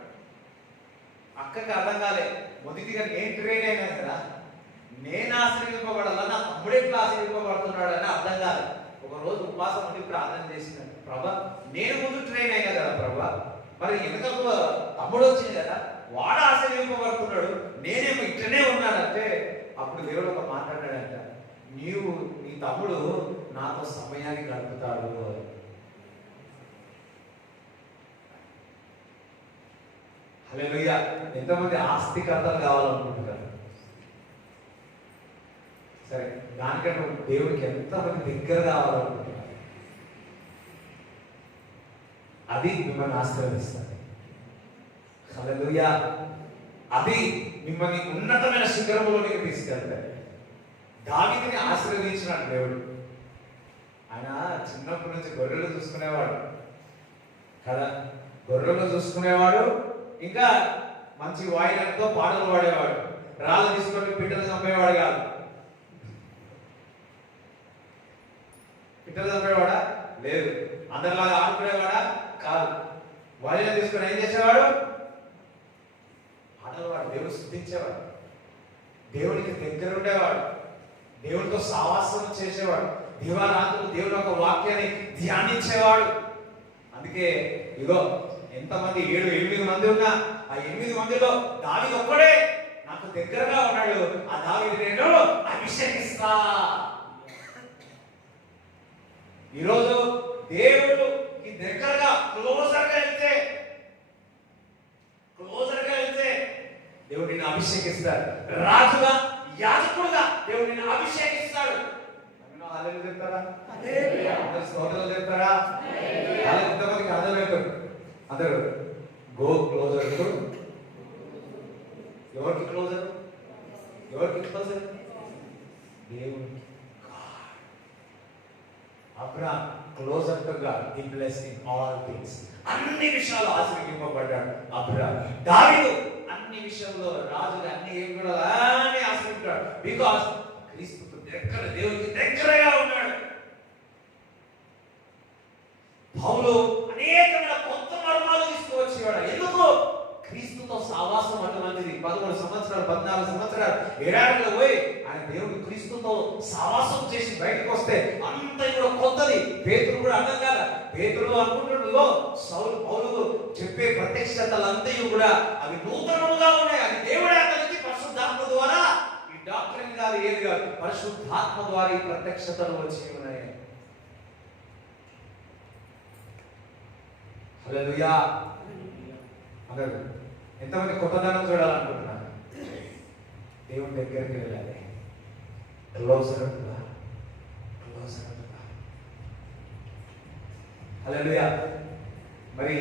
అక్కకి అర్థం కాలే, మొదటిగా నేను ట్రైన్ అయినా కదా, నేను ఆశీర్వింపబడాలా, నా తమ్ముడు ఎట్లా ఆశీర్వింపబడుతున్నాడు అని అర్థం కాలే. ఒక రోజు ఉపవాసం ఉండి ప్రార్థన చేసినాడు, ప్రభా నేను ముందు ట్రైన్ అయినా కదా ప్రభా, మరి వెనుక తమ్ముడు వచ్చింది కదా, వాడు ఆశీర్వింపబడుతున్నాడు, నేనేమో ఇట్లనే ఉన్నానంటే అప్పుడు దేవుడు ఒక మాట్లాడాడంట, నీ తమ్ముడు నాతో సమయాన్ని గడుపుతాడు. హల్లెలూయా. ఎంతమంది ఆస్తికర్తలు కావాలనుకుంటున్నారు? సరే, దానికంటే దేవుడికి ఎంతమంది దగ్గర కావాలనుకుంటున్నారు? అది మిమ్మల్ని ఆశీర్వదిస్తుంది. హల్లెలూయా. అది మిమ్మల్ని ఉన్నతమైన శిఖరములోనికి తీసుకెళ్తాయి. దావీదుని ఆశీర్వదించినాడు దేవుడు. ఆయన చిన్నప్పటి నుంచి గొర్రెలు చూసుకునేవాడు కదా, గొర్రెలు చూసుకునేవాడు, ఇంకా మంచి వాయిలతో పాటలు పాడేవాడు, రాళ్ళు తీసుకొని పిట్టలు చంపేవాడు కాదు. పిట్టలు చంపేవాడా? లేదు. అందరిలాగా ఆడుకునేవాడా? కాదు. వాయిలను తీసుకొని ఏం చేసేవాడు? ఆడేవాడు, దేవుడు స్తుతించేవాడు, దేవుడికి దగ్గర ఉండేవాడు, దేవుడితో సావాసం చేసేవాడు, దివారాత్రులు దేవుని యొక్క వాక్యాన్ని ధ్యానించేవాడు. అందుకే ఇగో ఎంతమంది 7-8 మంది ఉన్నా ఆ 8 మందిలో దావీదు ఒక్కడే నాకు దగ్గరగా ఉన్నాడు. ఆ దావీదు నేను అభిషేకిస్తా. ఈరోజు దేవుడు ఈ దగ్గరగా క్లోజర్గా వెళ్తే దేవుడు నిన్ను అభిషేకిస్తాడు. రాజుగా యాజకుడుగా దేవుడు నిన్ను అభిషేకిస్తాడు. హల్లెలూయా చెప్తారా? స్తోత్రాలు చెప్తారా? ఎంతమందికి అర్థమవుతుంది? అందరూ గో క్లోజర్ టు. ఎవరికి క్లోజర్? దేవునికి. Abraham closer to God, he blessed in all things. అన్ని విషయాలు ఆశీర్వదింపబడ్డాడు అబ్రహాం. దావీదు అన్ని విషయంలో రాజుగా అన్ని ఏం కూడా అలానే ఆశీర్వదించాడు. బికాజ్ క్రీస్తుకు దగ్గర, దేవునికి దగ్గరగా ఉన్నాడు. పౌలు అనేకమైన కొత్త మర్మాలు తీసుకువచ్చేవాడు. ఎందుకు? క్రీస్తుతో సావాసం అటువంటిది. 13 సంవత్సరాలు 14 సంవత్సరాలు ఎడారిలో పోయి ఆయన దేవుడు క్రీస్తుతో సావాసం చేసి బయటకు వస్తే అంత కూడా కొత్తది. పేతురు కూడా అర్థం కాదు. పేతురు అనుకుంటున్నాడు సౌలు పౌలు చెప్పే ప్రత్యక్షతలంతయు కూడా అవి నూతనముగా ఉన్నాయి. అది దేవుడే అతనికి పరిశుద్ధాత్మ ద్వారా, ఈ డాక్టరింగ్ కాదు, ఏది కాదు, పరిశుద్ధాత్మ ద్వారా ఈ ప్రత్యక్షతలు వచ్చి ఉన్నాయి. హల్లెలూయా. అందరూ ఎంతమంది కొత్తదనం చూడాలనుకుంటున్నారు? దేవుని దగ్గరికి వెళ్ళాలి. క్లోజర్. హల్లెలూయా. మరి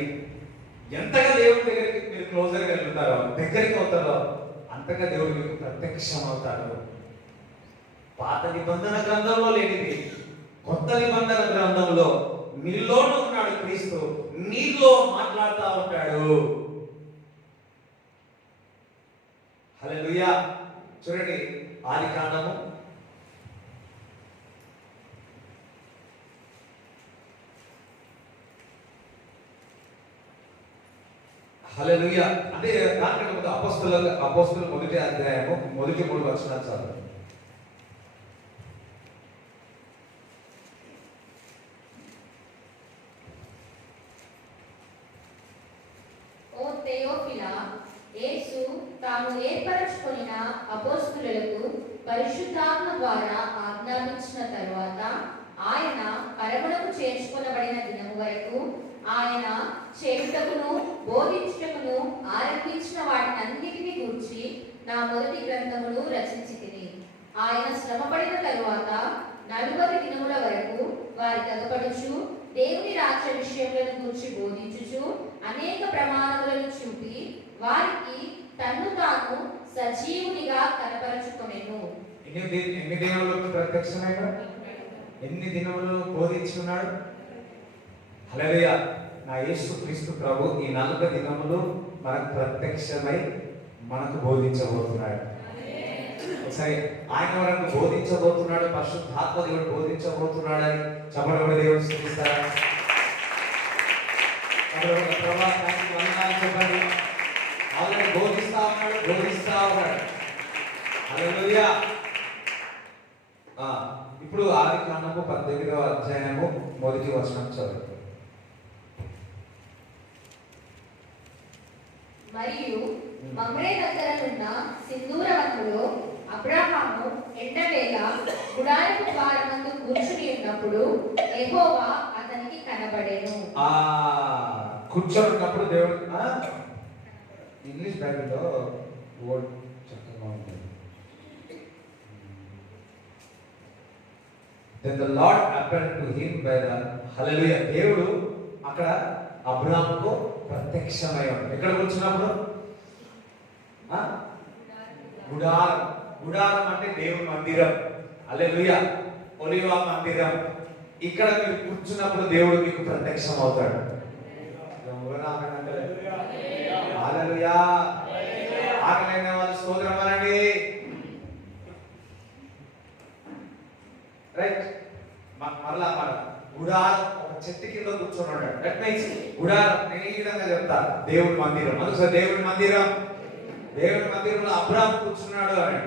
ఎంతగా దేవుని దగ్గరికి మీరు క్లోజర్గా వెళ్తారో, దగ్గరికి అవుతారో, అంతగా దేవుడు మీకు ప్రత్యక్షం అవుతాడు. పాత నిబంధన గ్రంథంలో లేనిది కొత్త నిబంధన గ్రంథంలో నీలోనూ ఉన్నాడు క్రీస్తు, నీలో మాట్లాడుతూ ఉంటాడు. హల్లెలూయా. చూడండి ఆదికాండము 'హల్లెలూయా' అంటే దానికంటే ముందు అపోస్తలుల మొదటి అధ్యాయము మొదటి 3 వచనాలు చదవండి. ఓ థెయోఫిలా, యేసు తాను ఏర్పరచుకొనిన అపోస్తలులకు పరిశుద్ధాత్మ ద్వారా ఆజ్ఞాపించిన తరువాత ఆయన పరమునకు చేర్చుకొనబడిన దినము వరకు ఆయన చేయుటకును బోధించుటకును ఆరంభించిన వాటినన్నిటిని గూర్చి నా మొదటి గ్రంథమును రచించి తిని, ఆయన శ్రమపడిన తరువాత 40 దినముల వరకు వారి తగపడుచు దేవుని రాజ్య విషయములను గూర్చి బోధించుచు అనేక ప్రమాణములను చూపి వారికి తన్ను తాను సజీవునిగా కనపరచుకొనెను. ఎన్ని దినములు ప్రత్యక్షమైన, ఎన్ని దినములు బోధించున్నాడు? హల్లెలూయా. నా యేసు క్రీస్తు ప్రభు ఈ 40 దినములు మనకు ప్రత్యక్షమై మనకు బోధించబోతున్నాడు. సరే, ఆయన మనకు బోధించబోతున్నాడు, పరిశుద్ధాత్మ దేవుడు బోధించబోతున్నాడు అని చెప్పడం దేవుడు స్తుతిస్తారా? చెప్పండి. ఆల్రెడీ బోధిస్తా ఉన్నాడు. హల్లెలూయా. ఇప్పుడు ఆదికాండము 18వ అధ్యాయము మొదటి వచనం చదువు. మరియు మమ్రే దగ్గరనున్న సింధూరవనములో అబ్రహాము ఎండవేళ గుడారపు ద్వారమందు కూర్చుని ఉన్నప్పుడు యెహోవా అతనికి కనబడెను. కూర్చొని దేవుడు ఇంగ్లీష్ బైబిల్లో వర్డ్ చక్కగా ఉంటుంది. Then the Lord appeared to him by the Hallelujah. దేవుడు అక్కడ అబ్రహాముకు ప్రత్యక్షమై ఉన్నాడు. ఎక్కడ కూర్చున్నప్పుడు? గుడారం అంటే దేవుని మందిరం. హల్లెలూయా. ఒలివ మందిరం. ఇక్కడ మీరు కూర్చున్నప్పుడు దేవుడు మీకు ప్రత్యక్షం అవుతాడు. హల్లెలూయా. ఆకలైన వాళ్ళు స్తోత్రం అనండి. రైట్. మరలా గుడారం ఒక చెట్టు కింద కూర్చున్నాడు. దట్ మీన్స్ గుడారం నేను ఈ విధంగా చెప్తా, దేవుని మందిరం. అందుకే దేవుని మందిరంలో అబ్రహాం కూర్చున్నాడు అని,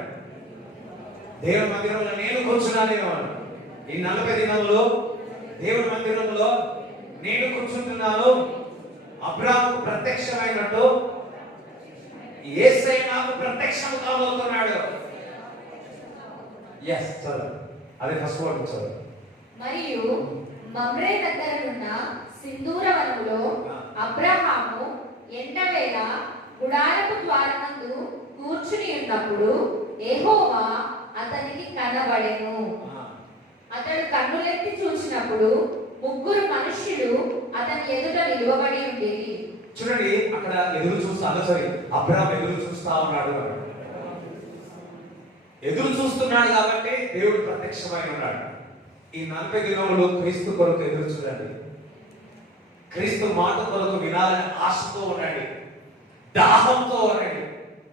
దేవుని మందిరంలో నేను కూర్చున్నానేమో. ఈ 40 దినంలో దేవుని మందిరంలో నేను కూర్చుంటున్నాను. అబ్రాహాముకు ప్రత్యక్షమైనట్టు యేసయ్య నాకు ప్రత్యక్షం కాబోతున్నాడు. ఎస్ చదువు, అదే ఫస్ట్ వర్డ్ చదువు. మరియు మమ్రే దగ్గరనున్న సింధూర వనములో అబ్రహాము ఎండవేళ గుడారపు ద్వారమందు కూర్చుని ఉన్నప్పుడు యెహోవా అతనికి కనబడెను. అతడు కన్నులెత్తి చూసినప్పుడు ముగ్గురు మనుష్యులు అతని ఎదుట నిలువబడి ఉండేది. చూడండి, అక్కడ ఎదురు అబ్రహాం ఎదురు చూస్తా ఉన్నాడు. ఎదురు చూస్తున్నాడు కాబట్టి దేవుడు ప్రత్యక్షమై ఉన్నాడు. ఈ 40 దినములు క్రీస్తు కొరకు ఎదురు చూడండి. క్రీస్తు మాట కొరకు వినాలని ఆశతో ఉండండి, దాహంతో ఉండండి.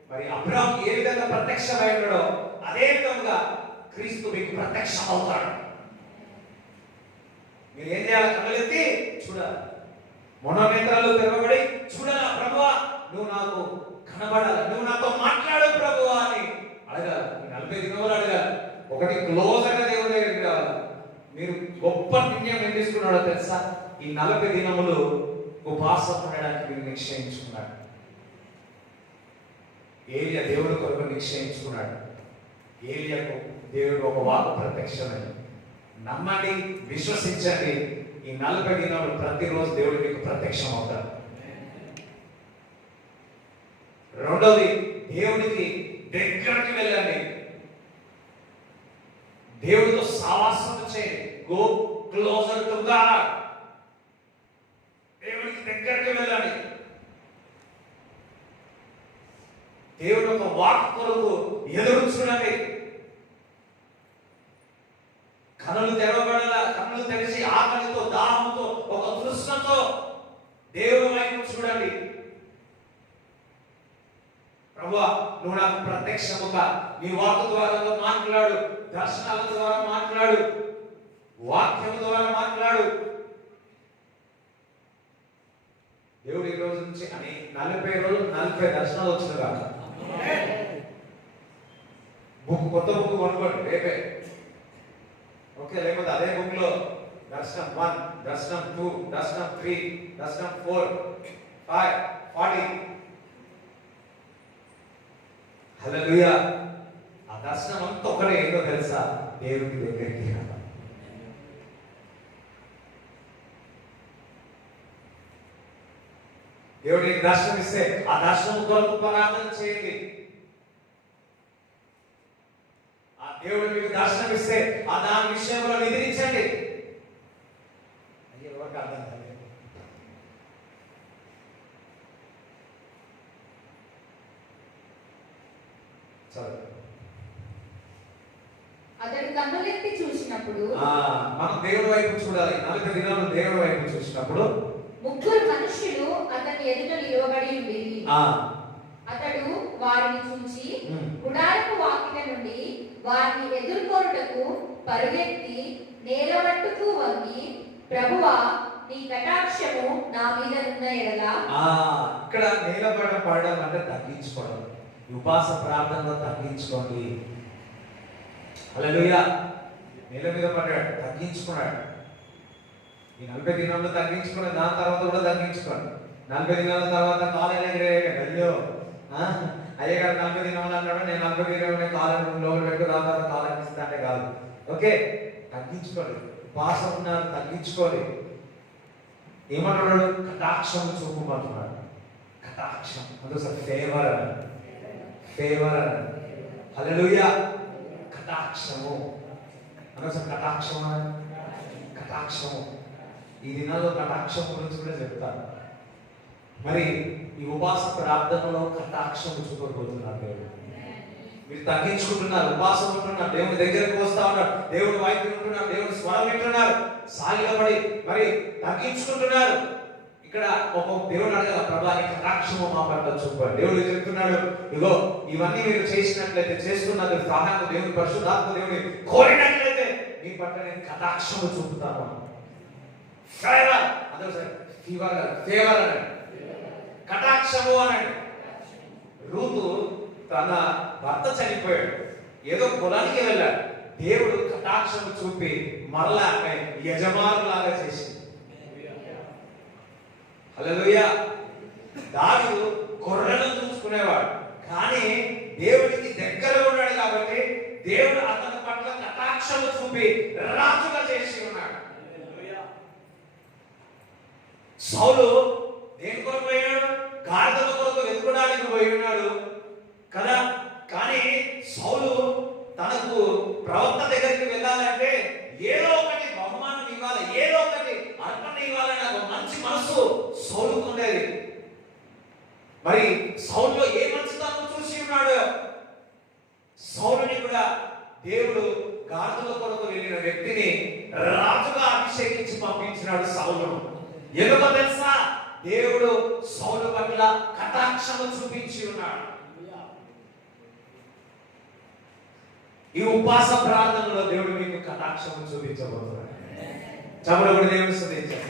మరి అబ్రహాం ఏ విధంగా ప్రత్యక్షమై ఉన్నాడో అదే విధంగా క్రీస్తు మీకు ప్రత్యక్షం అవుతాడు. మీరు ఏం చేయాలి? కళ్ళెత్తి చూడాలి, మనోనేత్రాలు తెరవబడి చూడాలి. ప్రభువా, నువ్వు నాకు కనబడాలి, నువ్వు నాతో మాట్లాడు ప్రభువా అని అడగాలి. 40 దినములు అడగాలి. ఒకటి క్లోజ్గా దేవుడి దగ్గరికి రావాలి. మీరు గొప్ప పుణ్యం ఏం తీసుకున్నాడో తెలుసా? ఈ 40 దినములు ఉపవాసం ఉండడానికి మీరు నిశ్చయించుకున్నాడు. ఏలియా దేవుడి కొరకు నిశ్చయించుకున్నాడు. ఏలియాకు దేవుడు ఒక వాకు ప్రత్యక్షమని నమ్మండి, విశ్వసించండి. ఈ 40 దినాలు ప్రతిరోజు దేవుడు మీకు ప్రత్యక్షం అవుతాడు. రెండోది, దేవుడికి దగ్గరికి వెళ్ళండి, దేవుడితో సావాసం చేయండి. Go closer to God. దేవుడికి దగ్గరికి వెళ్ళండి. దేవుడు ఒక వాక్ కొరకు ఎదురు చూడండి. కనులు తెరవబడాల, కనులు తెరిచి ఆకలితో, దాహంతో, ఒక తృష్ణతో దేవుడి వైపు చూడండి. ప్రభువా, నువ్వు నాకు ప్రత్యక్షముగా నీ వాక్కు ద్వారా మాట్లాడు, దర్శనాల ద్వారా మాట్లాడు, వాక్యం ద్వారా మాట్లాడు. దేవుడు ఈ రోజు నుంచి అని 40 రోజులు 40 దర్శనాలు వచ్చిన కాక కొత్త బుక్ కొనుక్కోండి రేపే. ఓకే, లేకపోతే అదే బుక్ లో దర్శనం 1, దర్శనం 2, దర్శనం 3, దర్శనం 4, 5, 40. హల్లెలూయా. ఆ దర్శనం అంతా ఒకటే, ఏంటో తెలుసా? దేవుడి దగ్గరికి రావాలి. దేవుడికి దర్శనం ఇస్తే ఆ దర్శనం కొరకు ప్రార్థన చేయండి. ఆ దేవుడు మీకు దర్శనం ఇస్తే ఆ దాని విషయంలో నిద్రించండి. ఎవరికి అర్థం కాలేదు. అతడు కన్నులెత్తి చూసినప్పుడు, మనం దేవుడి వైపు చూడాలి. 40 దినాలు దేవుడి వైపు చూసినప్పుడు ముగ్గురు మనుష్యులు అతని ఎదుట నిలవబడి ఉండేది. అతడు వారిని చూచి గుడారపు వాకిట నుండి వారిని ఎదుర్కొనుటకు పరుగెత్తి నేల మట్టుకు వంగి, ప్రభువా, నీ కటాక్షము నా మీద ఉన్న ఎడల. ఇక్కడ పడడం అంటే తగ్గించుకోవడం. ఉపవాస ప్రార్థనలో తగ్గించుకోండి. హల్లెలూయా. నేల మీద పడ్డాడు, తగ్గించుకున్నాడు. ఈ 40 దినాల్లో తగ్గించుకున్నాడు, దాని తర్వాత కూడా తగ్గించుకోండి. 40 దినాల తర్వాత కాలేజ్ అయ్యో అయ్యగారు 40 దినాలు అన్నాడు, నేను 40 దినాలు కాలేజ్ లోపల పెట్టు, తర్వాత కాలేజ్ ఇస్తా అంటే కాదు. ఓకే, తగ్గించుకోండి. ఉపవాసం ఉన్నారు, తగ్గించుకోండి. ఏమంటున్నాడు? కటాక్షం చూపుమంటున్నాడు. కటాక్షం అందుకోసం ఫేవర్ అని, ఫేవర్ అని. హల్లెలూయా. కటాక్షము అందుకోసం కటాక్షం అని, కటాక్షము. ఈ దినాల్లో కటాక్షం గురించి కూడా చెప్తాను. మరి ఈ ఉపవాస ప్రార్థనలో కటాక్షం చూపబోతున్నారు. దేవుడు మీరు తగ్గించుకుంటున్నారు, ఉపవాసం ఉంటున్నారు, దేవుని దగ్గరకు వస్తా ఉన్నారు, దేవుడి వైపు ఉంటున్నారు, దేవుని స్వరం వింటున్నారు, సాగిలపడి మరి తగ్గించుకుంటున్నారు. ఇక్కడ ఒక దేవుడు అడగల, ప్రభా నీ కటాక్షము మా పట్ల చూపాడు. దేవుడు చెప్తున్నాడు, ఇగో ఇవన్నీ మీరు చేసినట్లయితే, చేస్తున్నది సహాయం దేవుని పరిశుద్ధాత్మ దేవుని కోరినట్లయితే మీ పట్ల నేను కటాక్షము చూపుతాను. ఫేవర్ అదే ఫీవర్ ఫేవర్ అనండి, కటాక్షము అనండి. రూతు తన భర్త చనిపోయాడు, ఏదో పొలానికి వెళ్ళాడు. దేవుడు కటాక్షము చూపి మరలా యజమానులాగా చేసింది. హల్లెలూయా. దావీదు గొర్రెలను చూసుకునేవాడు, కానీ దేవుడికి దగ్గర ఉన్నాడు కాబట్టి దేవుడు అతని పట్ల కటాక్షము చూపి రాజుగా చేసి ఉన్నాడు. సౌలు దేని కొరకు పోయాడు? గాడిదల కొరకు వెతుకడానికి పోయి ఉన్నాడు కదా. కానీ సౌలు తనకు ప్రవక్త దగ్గరికి వెళ్ళాలంటే ఏదో ఒకటి బహుమానం ఇవ్వాలి, ఏదో ఒకటి అర్పణ ఇవ్వాలని ఒక మంచి మనసు సౌలుకు ఉండేది. మరి సౌలులో ఏ మంచితనం చూసి ఉన్నాడు? సౌలుని కూడా దేవుడు గాడిదల కొరకు వెళ్ళిన వ్యక్తిని రాజుగా అభిషేకించి పంపించినాడు సౌలును. ఎందుకో తెలుసా? దేవుడు సౌలు పట్ల కటాక్షము చూపించి ఉన్నాడు. ఈ ఉపవాస ప్రార్థనలో దేవుడు మీకు కటాక్షము చూపించబోతున్నాడు. చమడబడి దేవుడు స్తుతించాడు.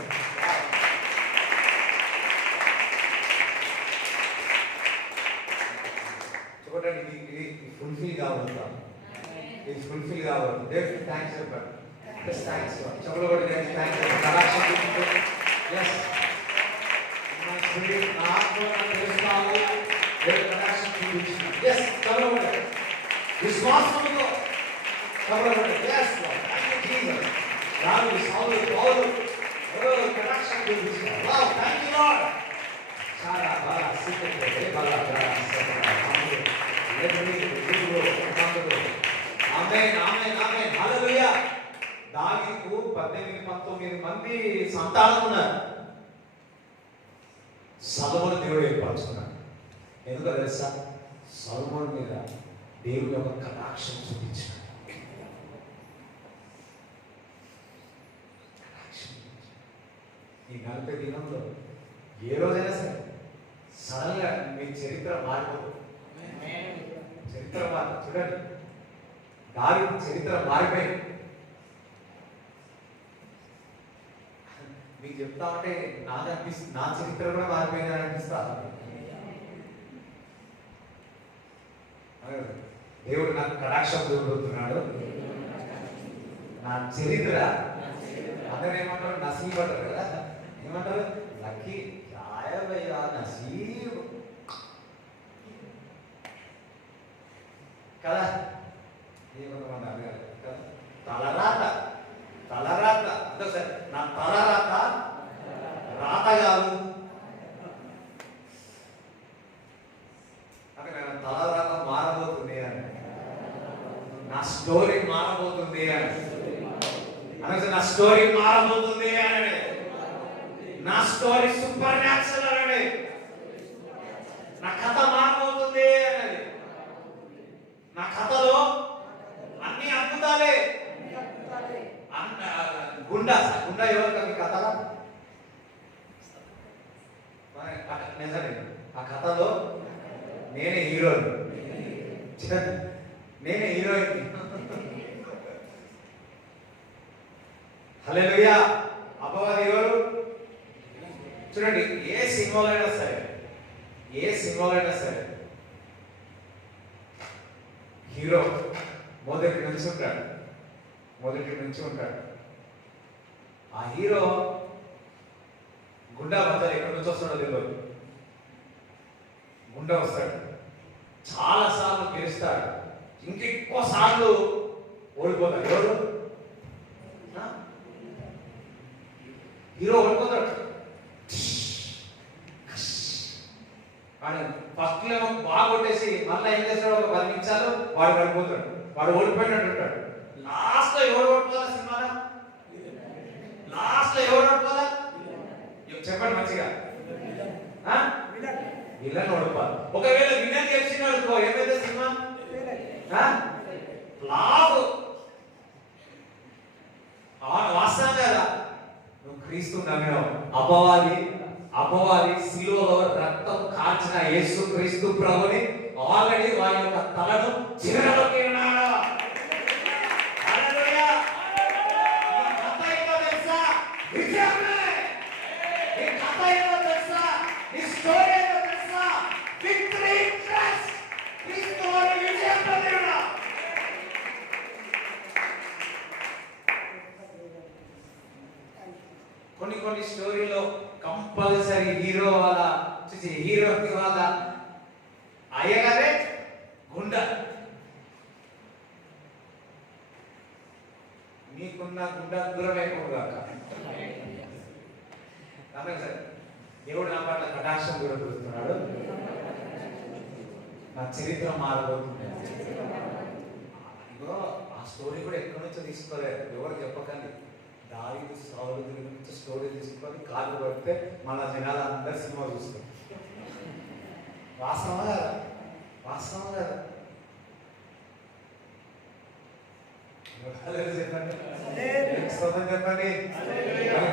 చూడండి, ఇది ఫుల్ఫిల్ కావాలి, ఇది ఫుల్ఫిల్ కావాలి. దేవుడికి థ్యాంక్స్ చెప్పాడు. థ్యాంక్స్ చమడబడి దేవుడికి థ్యాంక్స్. కటాక్షం చూపించాడు. ఎస్, నా స్పిరిట్, నా ఆత్మ తెలుస్తాము. దేవుడు కటాక్షం చూపించాడు. ఎస్, చమడబడి విశ్వాసముతో చమడబడి. Yes Lord, thank you Jesus. రాజు సౌలు పౌలు కటాక్షం చూపించాడు. Wow, thank you Lord. చాలా బాగా సిద్ధపడే బాగా ఆమేన్ ఆమేన్ ఆమేన్ హల్లెలూయా. దావీదుకు 18-19 మంది సంతానం ఉన్నారు. సొలొమోను దేవుడు ఏర్పరచుకున్నాడు. ఎందుకో తెలుసా? సొలొమోను మీద దేవుడి యొక్క కటాక్షం చూపించాడు. ఈ 40 దినంలో ఏ రోజైనా సరే సడన్ గా మీ చరిత్ర మారిపోతుంది. చరిత్ర మారి చూడండి, దావీదు చరిత్ర మారిపోయింది. మీకు చెప్తా ఉంటే నాకు అనిపిస్తుంది, నా చరిత్ర కూడా మారిపోయింది అని అనిపిస్తా. దేవుడు నాకు కటాక్షం చూపుతున్నాడు. నా చరిత్ర అందరూ ఏమంటారు? నసీబ్ అంటారు కదా. ఏమంటారు? లక్కీ రాయబయ్యా నసీబ్ కదా. ఏమన్నా అడగాలి కదా. తలరాత, తలరాత అంతే సార్. నా తలరాత రాత కాదు. అంటే నా తలరాత మారబోతుంది అని, నా స్టోరీ మారబోతుంది అని అంటే, నా స్టోరీ మారబోతుంది అని, నా స్టోరీ సూపర్ న్యాచురల్ అని, నా కథ మారబోతుంది అనేది. నా కథలో అన్ని అద్భుతాలే. గుండా గుండా ఎవరు మీ కథలో? నిజమే, ఆ కథలో నేనే హీరోని, నేనే హీరోయిన్. హల్లెలూయా. అపవాది ఎవరు? చూడండి, ఏ సినిమాలో అయినా సరే, ఏ సినిమాలో అయినా సరే హీరో మొదటి నుంచి ఉంటాడు, మొదటి నుంచి ఉంటాడు. ఆ హీరో గుండా బద్దలు ఎక్కడి నుంచి వస్తాడో తెలియదు. గుండా వస్తాడు, చాలా సార్లు గెలుస్తాడు, ఇంకెక్కువ సార్లు ఓడిపోతాడు. ఎవరు? హీరో ఓడిపోతాడు. ఫస్ట్ ఏమో బాగా కొట్టేసి మళ్ళీ ఏం చేస్తాడు? ఒక 10 నిమిషాలు వాడు పడిపోతాడు, వాడు ఓడిపోయినట్టు ఉంటాడు. లాస్ట్ లో ఎవరు ఓడిపోదా సినిమాలో? లాస్ట్ లో ఎవరు ఓడిపోదా చెప్పండి మంచిగా? విలన్ ఓడిపోదు. ఒకవేళ విలన్ గెలిచిన అనుకో ఏమైతే సినిమా లాభ వాస్తవం కదా. నువ్వు క్రీస్తు నమ్మినావు. అపవాది సిలువలో రక్తం కార్చిన యేసు క్రీస్తు ప్రభుని ఆల్రెడీ వారి యొక్క తలను చిరలోకి ఉన్నాడు. హల్లెలూయా. ఈ కథ ఏంటో తెలుసా? విజయమే. ఈ కథ ఏంటో తెలుసా? ఈ స్టోరీ ఏంటో తెలుసా? Victory cross. క్రీస్తు వారి విజయం పొందినాడు. కొన్ని స్టోరీలో కంపల్సరీ హీరో వాళ్ళ హీరో వాళ్ళ అయ్యగారే గుండ. మీకున్న గుండ దూరం అయిపోగాక. సార్ దేవుడు నా పట్ల కటాక్షం కూడా పెడుతున్నాడు. నా చరిత్ర మారబోతుంది. ఇగో ఆ స్టోరీ కూడా ఎక్కడి నుంచో తీసుకోలేదు, ఎవరు చెప్పకండి. దావీదు సౌలు గురించి స్టోరీ తీసుకొని కాళ్ళు పడితే మళ్ళా జనాలు అందరు సినిమా చూస్తారు. వాస్తవం కదా, వాస్తవం కదా. చెప్పండి చెప్పండి.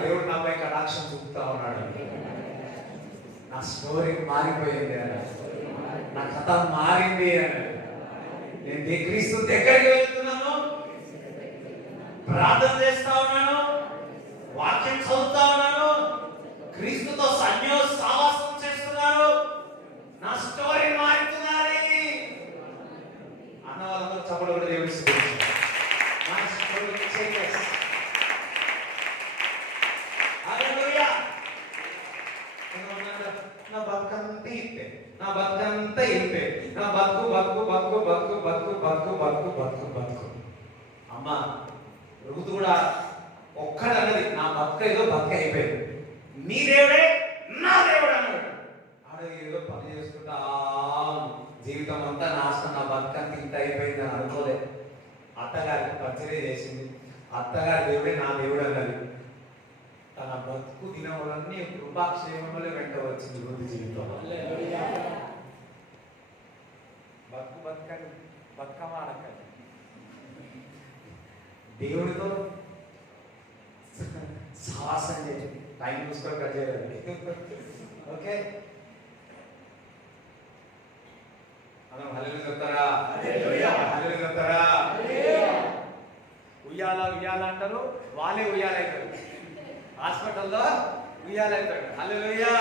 దేవుడు నాపై కటాక్షం చూపుతా ఉన్నాడు. నా స్టోరీ మారిపోయింది అని, నా కథ మారింది అని. నేను క్రీస్తు దగ్గరికి వెళ్తున్నాను, ప్రార్థన చేస్తా ఉన్నాను, వాక్యం చదువుతా ఉన్నాను, క్రీస్తుతో సావాసం చేస్తున్నాను, నా స్టోరీ మారుతున్నది అన్న వాళ్ళందరూ చప్పట్లు కూడా దేవుడి నా బతుకంతా ఇప్పే, నా బతుకంతా ఇప్పే, నా బతుకు బతుకు బతుకు బతుకు బతుకు బతుకు బతుకు బతుకు బతుకు. అమ్మ రుతు కూడా ఒక్కడన్నది, నా బతుక ఏదో బతుక అయిపోయింది. నీ దేవుడే నా దేవుడు అన్నాడు. ఆడ ఏదో పని చేసుకుంటా జీవితం అంతా నాశనం, నా బతుకంతా ఇంత అయిపోయింది అని అనుకోలేదు. అత్తగారికి పరిచయం చేసింది, అత్తగారి దేవుడే నా దేవుడు అన్నది. తన బతుకు దినములన్నీ కృపాక్షేమములే వెంట వచ్చింది వృద్ధి జీవితంలో. బతుకు బతకండి, బతుకమ్మ ఆడకండి, దేవుడితో సాహసం చేయండి. టైం చూసుకొని కట్ చేయాలండి. ఓకే, మనం హల్లెలూయా చెప్తారా? హల్లెలూయా చెప్తారా? ఉయ్యాల ఉయ్యాల అంటారు, వాళ్ళే ఉయ్యాలవుతారు. హాస్పిటల్లో ఉయ్యాలవుతాడు. హల్లెలూయా.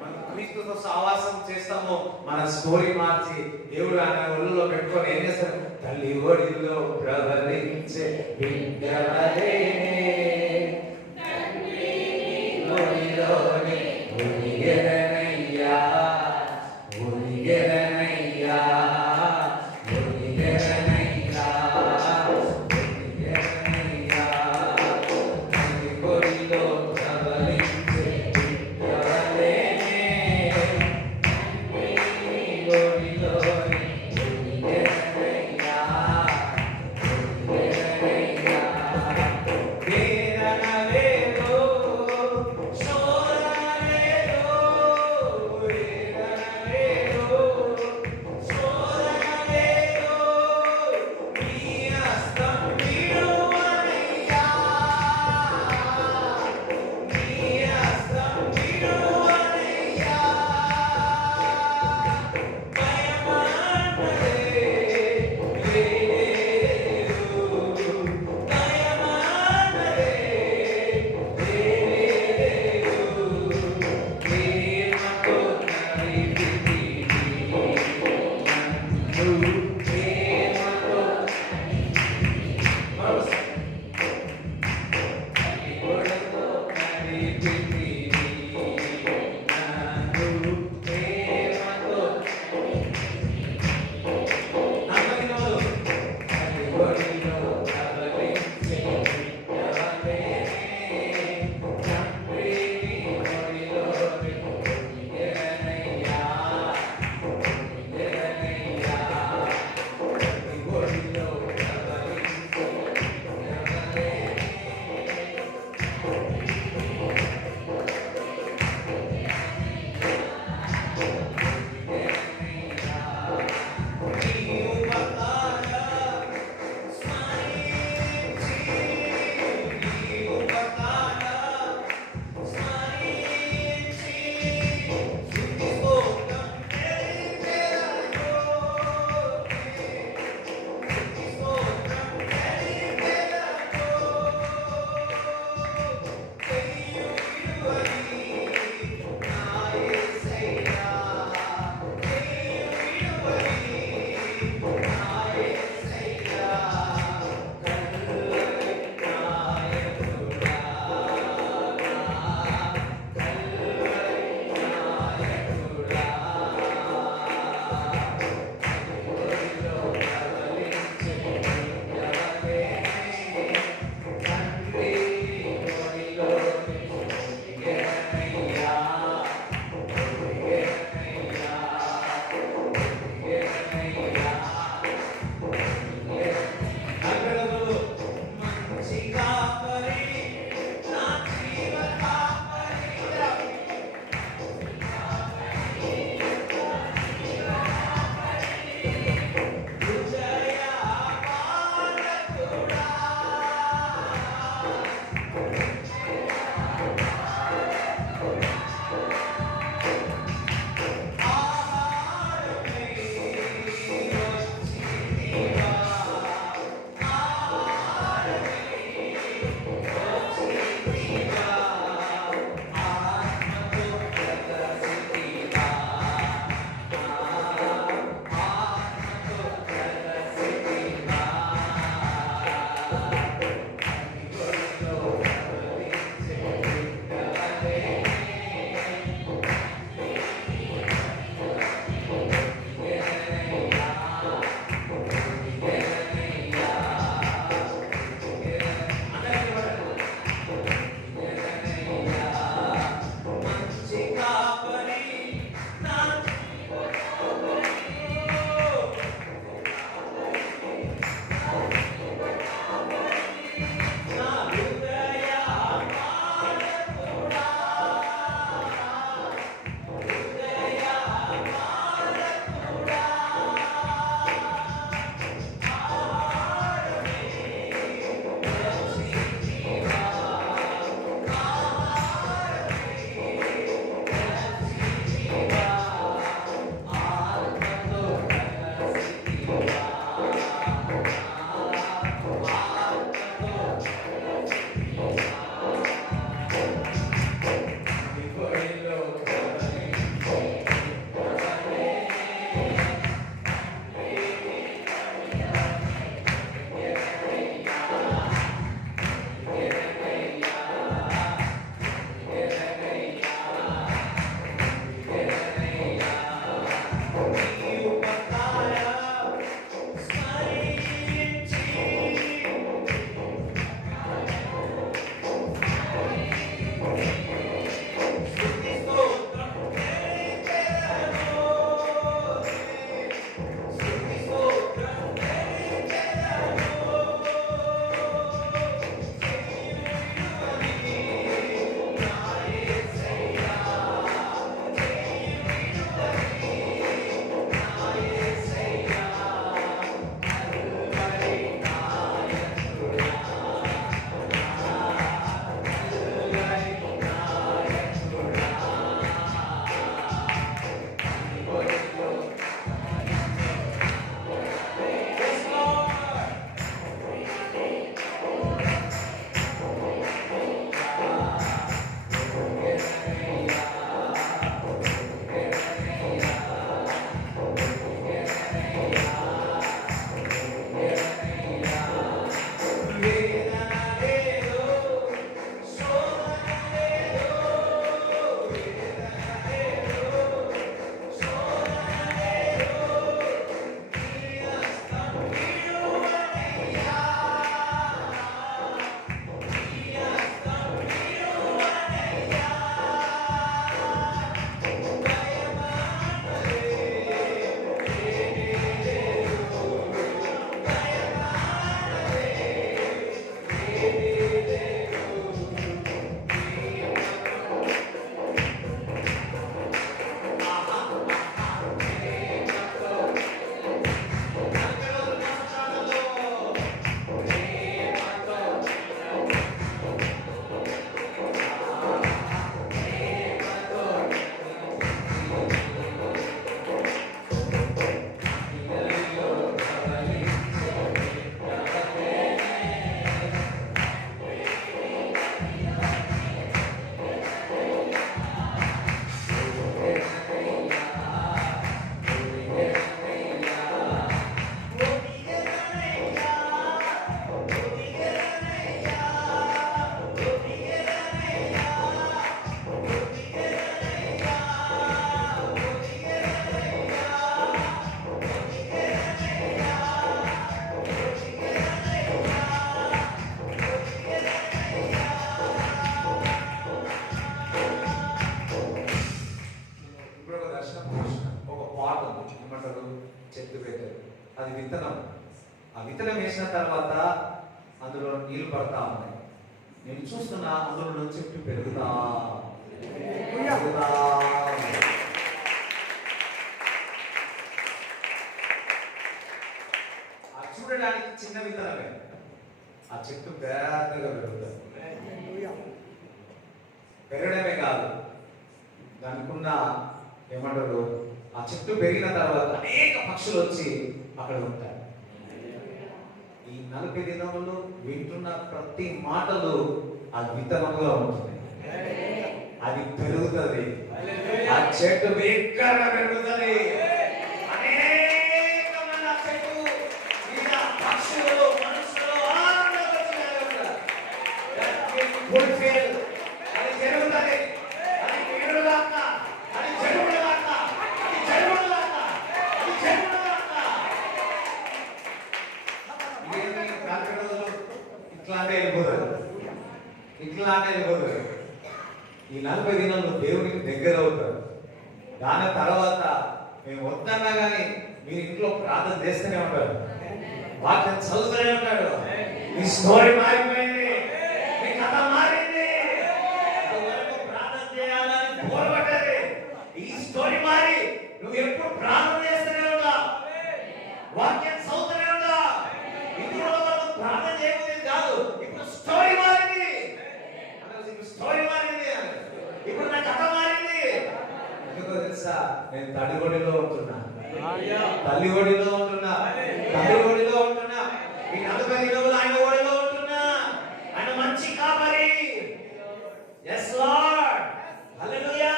మనం క్రీస్తుతో సహవాసం చేస్తాము, మన స్టోరీ మార్చి దేవుడు ఆయన ఒళ్ళలో పెట్టుకొని ఏం చేస్తాడు? తల్లి ఒడిలో ప్రవహించే బిడ్డవలే ఒడిలోని ఒడిగెదనయ్యా, ఒడిగెదనయ్యా, ఒడిగెదనయ్యా, ఒడిగెదనయ్యా. తల్లి ఒడిలో ప్రవహించే బిడ్డవలే ఒడిలోని ఒడిగెదనయ్యా, ఒడిగెదనయ్యా. అది విత్తనం. ఆ విత్తనం వేసిన తర్వాత అందులో నీళ్లు పడతా ఉన్నాయి. నేను చూస్తున్నా అందులో నుంచి చెట్టు పెరుగుతా పెరుగుతా. చూడడానికి చిన్న విత్తనమే, ఆ చెట్టు పెద్దగా పెరుగుతుంది. పెరగడమే కాదు, దానికున్న ఏమంటారు, ఆ చెట్టు పెరిగిన తర్వాత అనేక పక్షులు వచ్చి అక్కడ ఉంటాయి. ఈ 40 దినములు వింటున్న ప్రతి మాటలు ఆ విత్తనముగా ఉంటుంది. అది పెరుగుతుంది, ఆ చెట్టు వేగంగా పెరుగుతుంది. అనేకమైన చెట్టు మీద పక్షులు, మనుషులు ఆనందంగా ఉంటారు. అది జరుగుతుంది, అది పెరుగుగాక, అది జరుగుగాక, అది జరుగుగాక, అది జరుగుగాక. ఇదేమి 40 రోజులు ఇట్లానే వెళ్ళిపోతుంది, ఇట్లానే వెళ్ళిపోతుంది. ఈ 40 దినాలు దేవునికి దగ్గర అవుతారు. దాని తర్వాత మేము వద్దన్నా కానీ మీరు ఇంట్లో ప్రార్థన చేస్తూనే ఉంటారు, వాక్యం చదువుతూనే ఉంటాడు. మీ స్టోరీ మారిపోయింది, మీ కథ మారింది. ఇంతవరకు ప్రార్థన చేయాలని పోరాటది, ఈ స్టోరీ మారి నువ్వు ఎప్పుడు ప్రార్థన చేస్తూనే ఉంటావు, వాక్యం చదువుతూనే ఉంటావు. ఇంట్లో వాళ్ళు ప్రార్థన చేయబోయేది కాదు, ఇప్పుడు స్టోరీ మారింది, స్టోరీ మారింది, ఇప్పుడు నా కథ మారింది. ఎందుకో తెలుసా, నేను తల్లిగొడిలో ఉంటున్నా, తల్లిగొడిలో ఉంటున్నా, తల్లిగొడిలో ఉంటున్నా. ఈ 40 దినములు ఆయన ఒడిలో ఉంటున్నా. ఆయన మంచి కాపరి. yes lord, హల్లెలూయా.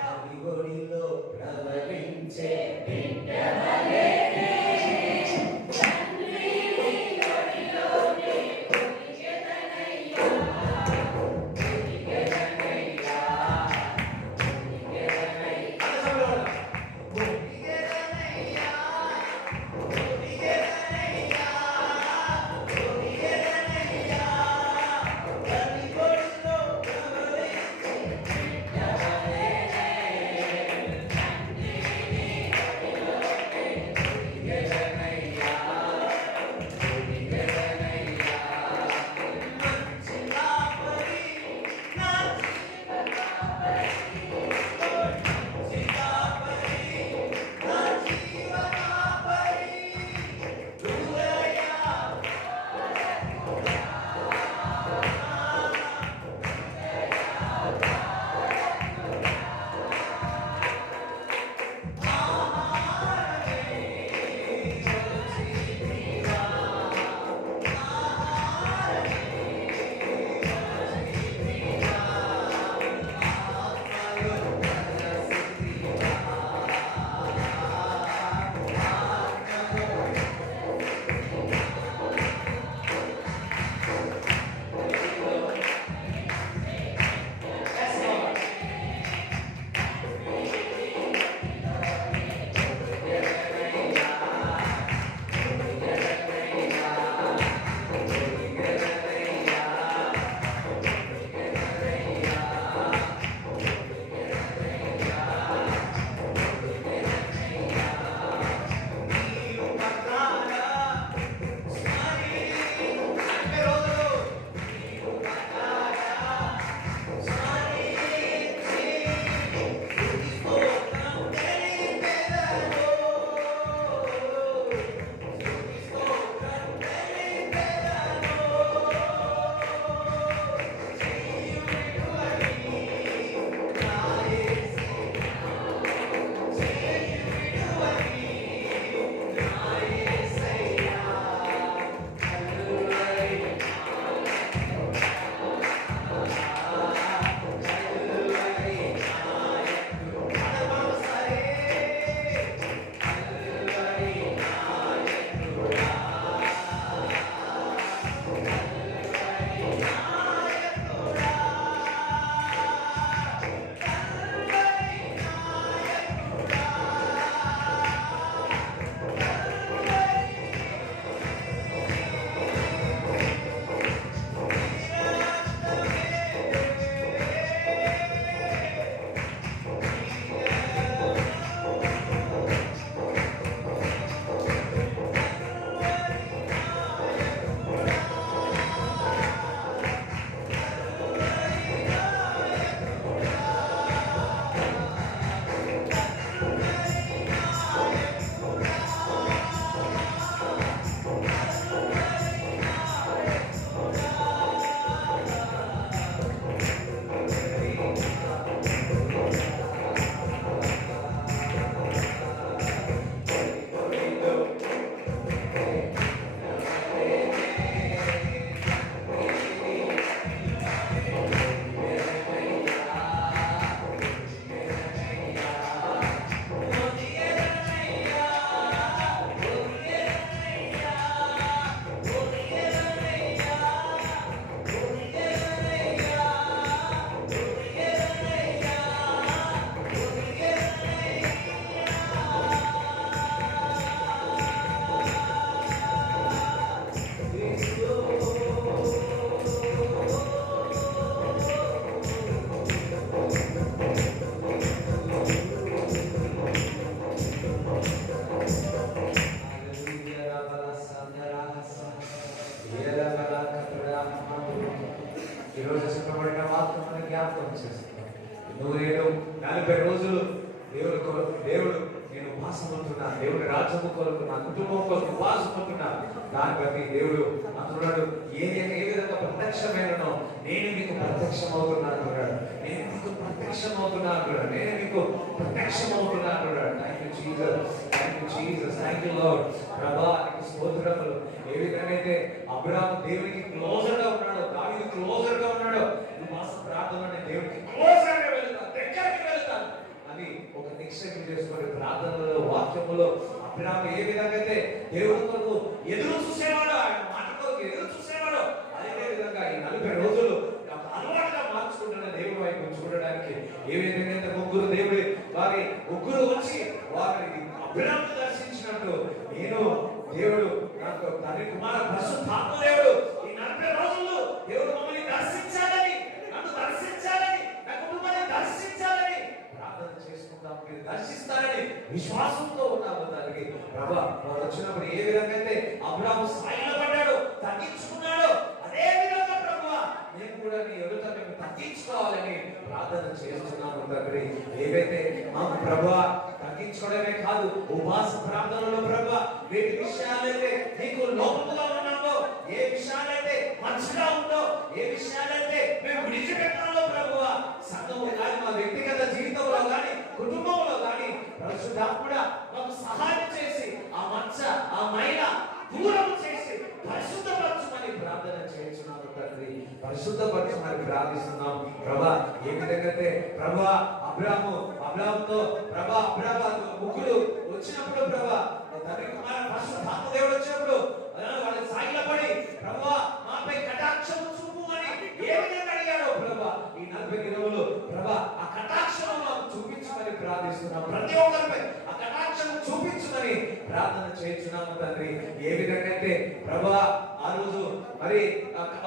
తల్లిగొడిలో ప్రవహించే బిడ్డవలే ఈ రోజు చెప్పబడిన వాక్యం మనం జ్ఞాపకం చేస్తున్నాం. నువ్వు నేను 40 రోజులు దేవుడు నేను ఉపాసం ఉంటున్నా, దేవుడి రాజ్యము కొరకు, నా కుటుంబం కొరకు ఉపాసం ఉంటున్నా. దాన్ని బట్టి దేవుడు అంటున్నాడు, ఏ విధంగా ప్రత్యక్షమైననో నేను మీకు ప్రత్యక్షమవుతున్నాను అన్నాడు. నేను మీకు ప్రత్యక్షమవుతున్నాను అన్నాడు. నేను మీకు ప్రత్యక్షమవుతున్నాను అన్నాడు. Thank you Jesus, thank you Jesus, thank you lord. ప్రభా నీకు స్తోత్రములు. ఏ విధంగా అయితే అబ్రాహాము దేవునికి క్లోజర్ గా ఉన్నాడో, దావీదు క్లోజర్ గా ఉన్నాడో, ఉపవాస ప్రార్థన దేవుడికి క్లోజర్ గా వెళ్తాను, దగ్గరికి వెళ్తాను అని ఒక నిశ్చయం చేసుకుని ప్రార్థనలో, వాక్యములో అబ్రాహాము ఏ విధంగా అయితే దేవుడి కొరకు ఎదురు చూసేవాడో, ఆయన మాట కొరకు ఎదురు చూసేవాడో, అదే విధంగా ఈ 40 రోజులు అలవాటుగా మార్చుకుంటున్న దేవుడి వైపు చూడడానికి ఏ విధంగా అయితే ముగ్గురు వచ్చి వారిని అబ్రాహామును దర్శించినట్టు నేను దేవుడు నాకు తండ్రి కుమార పరిశుద్ధాత్మ దేవుడు ఈ 40 రోజుల్లో దేవుడు మమ్మల్ని దర్శించాలని, నన్ను దర్శించాలని, నా కుటుంబాన్ని దర్శించాలని ప్రార్థన చేసుకుంటాం. మీరు దర్శిస్తారని విశ్వాసంతో ఉన్నాము తండ్రి. ప్రభా వారు వచ్చినప్పుడు ఏ విధంగా అయితే అబ్రాహాము స్థాయిలో పడ్డాడు, తగ్గించుకున్నాడు, అదే విధంగా ప్రభువా మేము కూడా నీ ఎదుట మేము తగ్గించుకోవాలని ప్రార్థన చేస్తున్నాము తండ్రి. ఏవైతే మాకు ప్రభువా తగ్గించుకోవడమే కాదు, ఉపవాస ప్రార్థనలో ప్రభువా వేటి విషయాలైతే నీకు లోపముగా ఉన్నామో, ఏ విషయాలైతే మంచిగా ఉందో, ఏ విషయాలైతే మేము విడిచిపెట్టాలో ప్రభువా సంఘము కానీ మా వ్యక్తిగత జీవితంలో కానీ కుటుంబంలో కానీ పరిశుద్ధాత్ముడా మాకు సహాయం చేసి ఆ మచ్చ ఆ మైల దూరం చేసి పరిశుద్ధపరచమని ప్రార్థన చేస్తున్నాము తండ్రి. పరిశుద్ధపరచమని ప్రార్థిస్తున్నాం ప్రభా. ఏ విధంగా అయితే ప్రభా అబ్రాహాముతో ముగ్గురు వచ్చినప్పుడు ప్రభా తండ్రి కుమార పరిశుద్ధాత్మ దేవుడు వచ్చినప్పుడు వాళ్ళకి సాగిలపడి ప్రభా మాపై కటాక్షం చూపుమని ఏ విధంగా అడిగారో ప్రభా ఈ 40 దినములు ప్రభా ఆ కటాక్షం మాకు చూపించమని ప్రార్థిస్తున్నాం. ప్రతి ఒక్కరిపై ఆ కటాక్షం చూపించమని ప్రార్థన చేస్తున్నాము తండ్రి. ఏ విధంగా అయితే ప్రభా ఆ రోజు మరి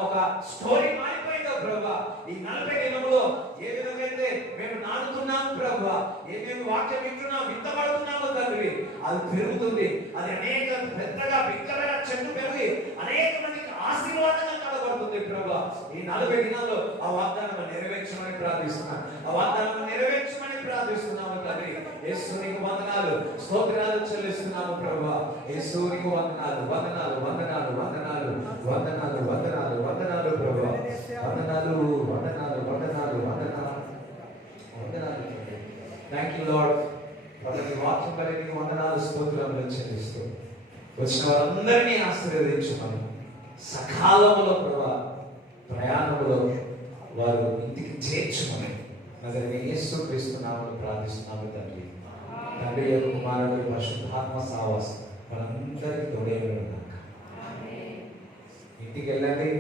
ఒక స్టోరీ మారిపోయిందో ప్రభా ఈ 40 దినములో ఏ విధంగా అయితే మేము నాటుతున్నాము ప్రభా, ఏమేమి వాక్యం విత్తబడుతున్నామో తండ్రి అది పెరుగుతుంది. అది అనేక పెద్దగా బిగ్గరగా చెట్టు పెరిగి అనేక మందికి ఆశీర్వాదంగా కనబడుతుంది ప్రభా. ఈ 40 దినాల్లో ఆ వాగ్దానం నెరవేర్చమని ప్రార్థిస్తున్నాం. ఆ వాగ్దానం నెరవేర్చమని ప్రార్థిస్తున్నాము తండ్రి. యేసునికి వందనాలు, స్తోత్రాలు చెల్లిస్తున్నాము ప్రభా. యేసునికి వందనాలు, వందనాలు, వందనాలు, వందనాలు, వందనాలు, వందనాలు, వందనాలు ప్రభా. వందనాలు, వందనాలు, వందనాలు, వందనాలు, వందనాలు. Thank you lord. ప్రతి వాక్యం వల్ల నీకు వందనాలు, స్తోత్రాలు చెల్లిస్తూ వచ్చిన వారందరినీ ఆశీర్వదించమని సకాలంలో ప్రభా ప్రయాణంలో వారు ఇంటికి చేర్చుమని నజరేయుడైన యేసుక్రీస్తు నామములో ప్రార్థిస్తున్నాము తండ్రి. తండ్రి యొక్క కుమారుడు పరిశుద్ధాత్మ సహవాసం మనందరికీ తోడై ఉండును గాక. ఇంటికి వెళ్ళండి.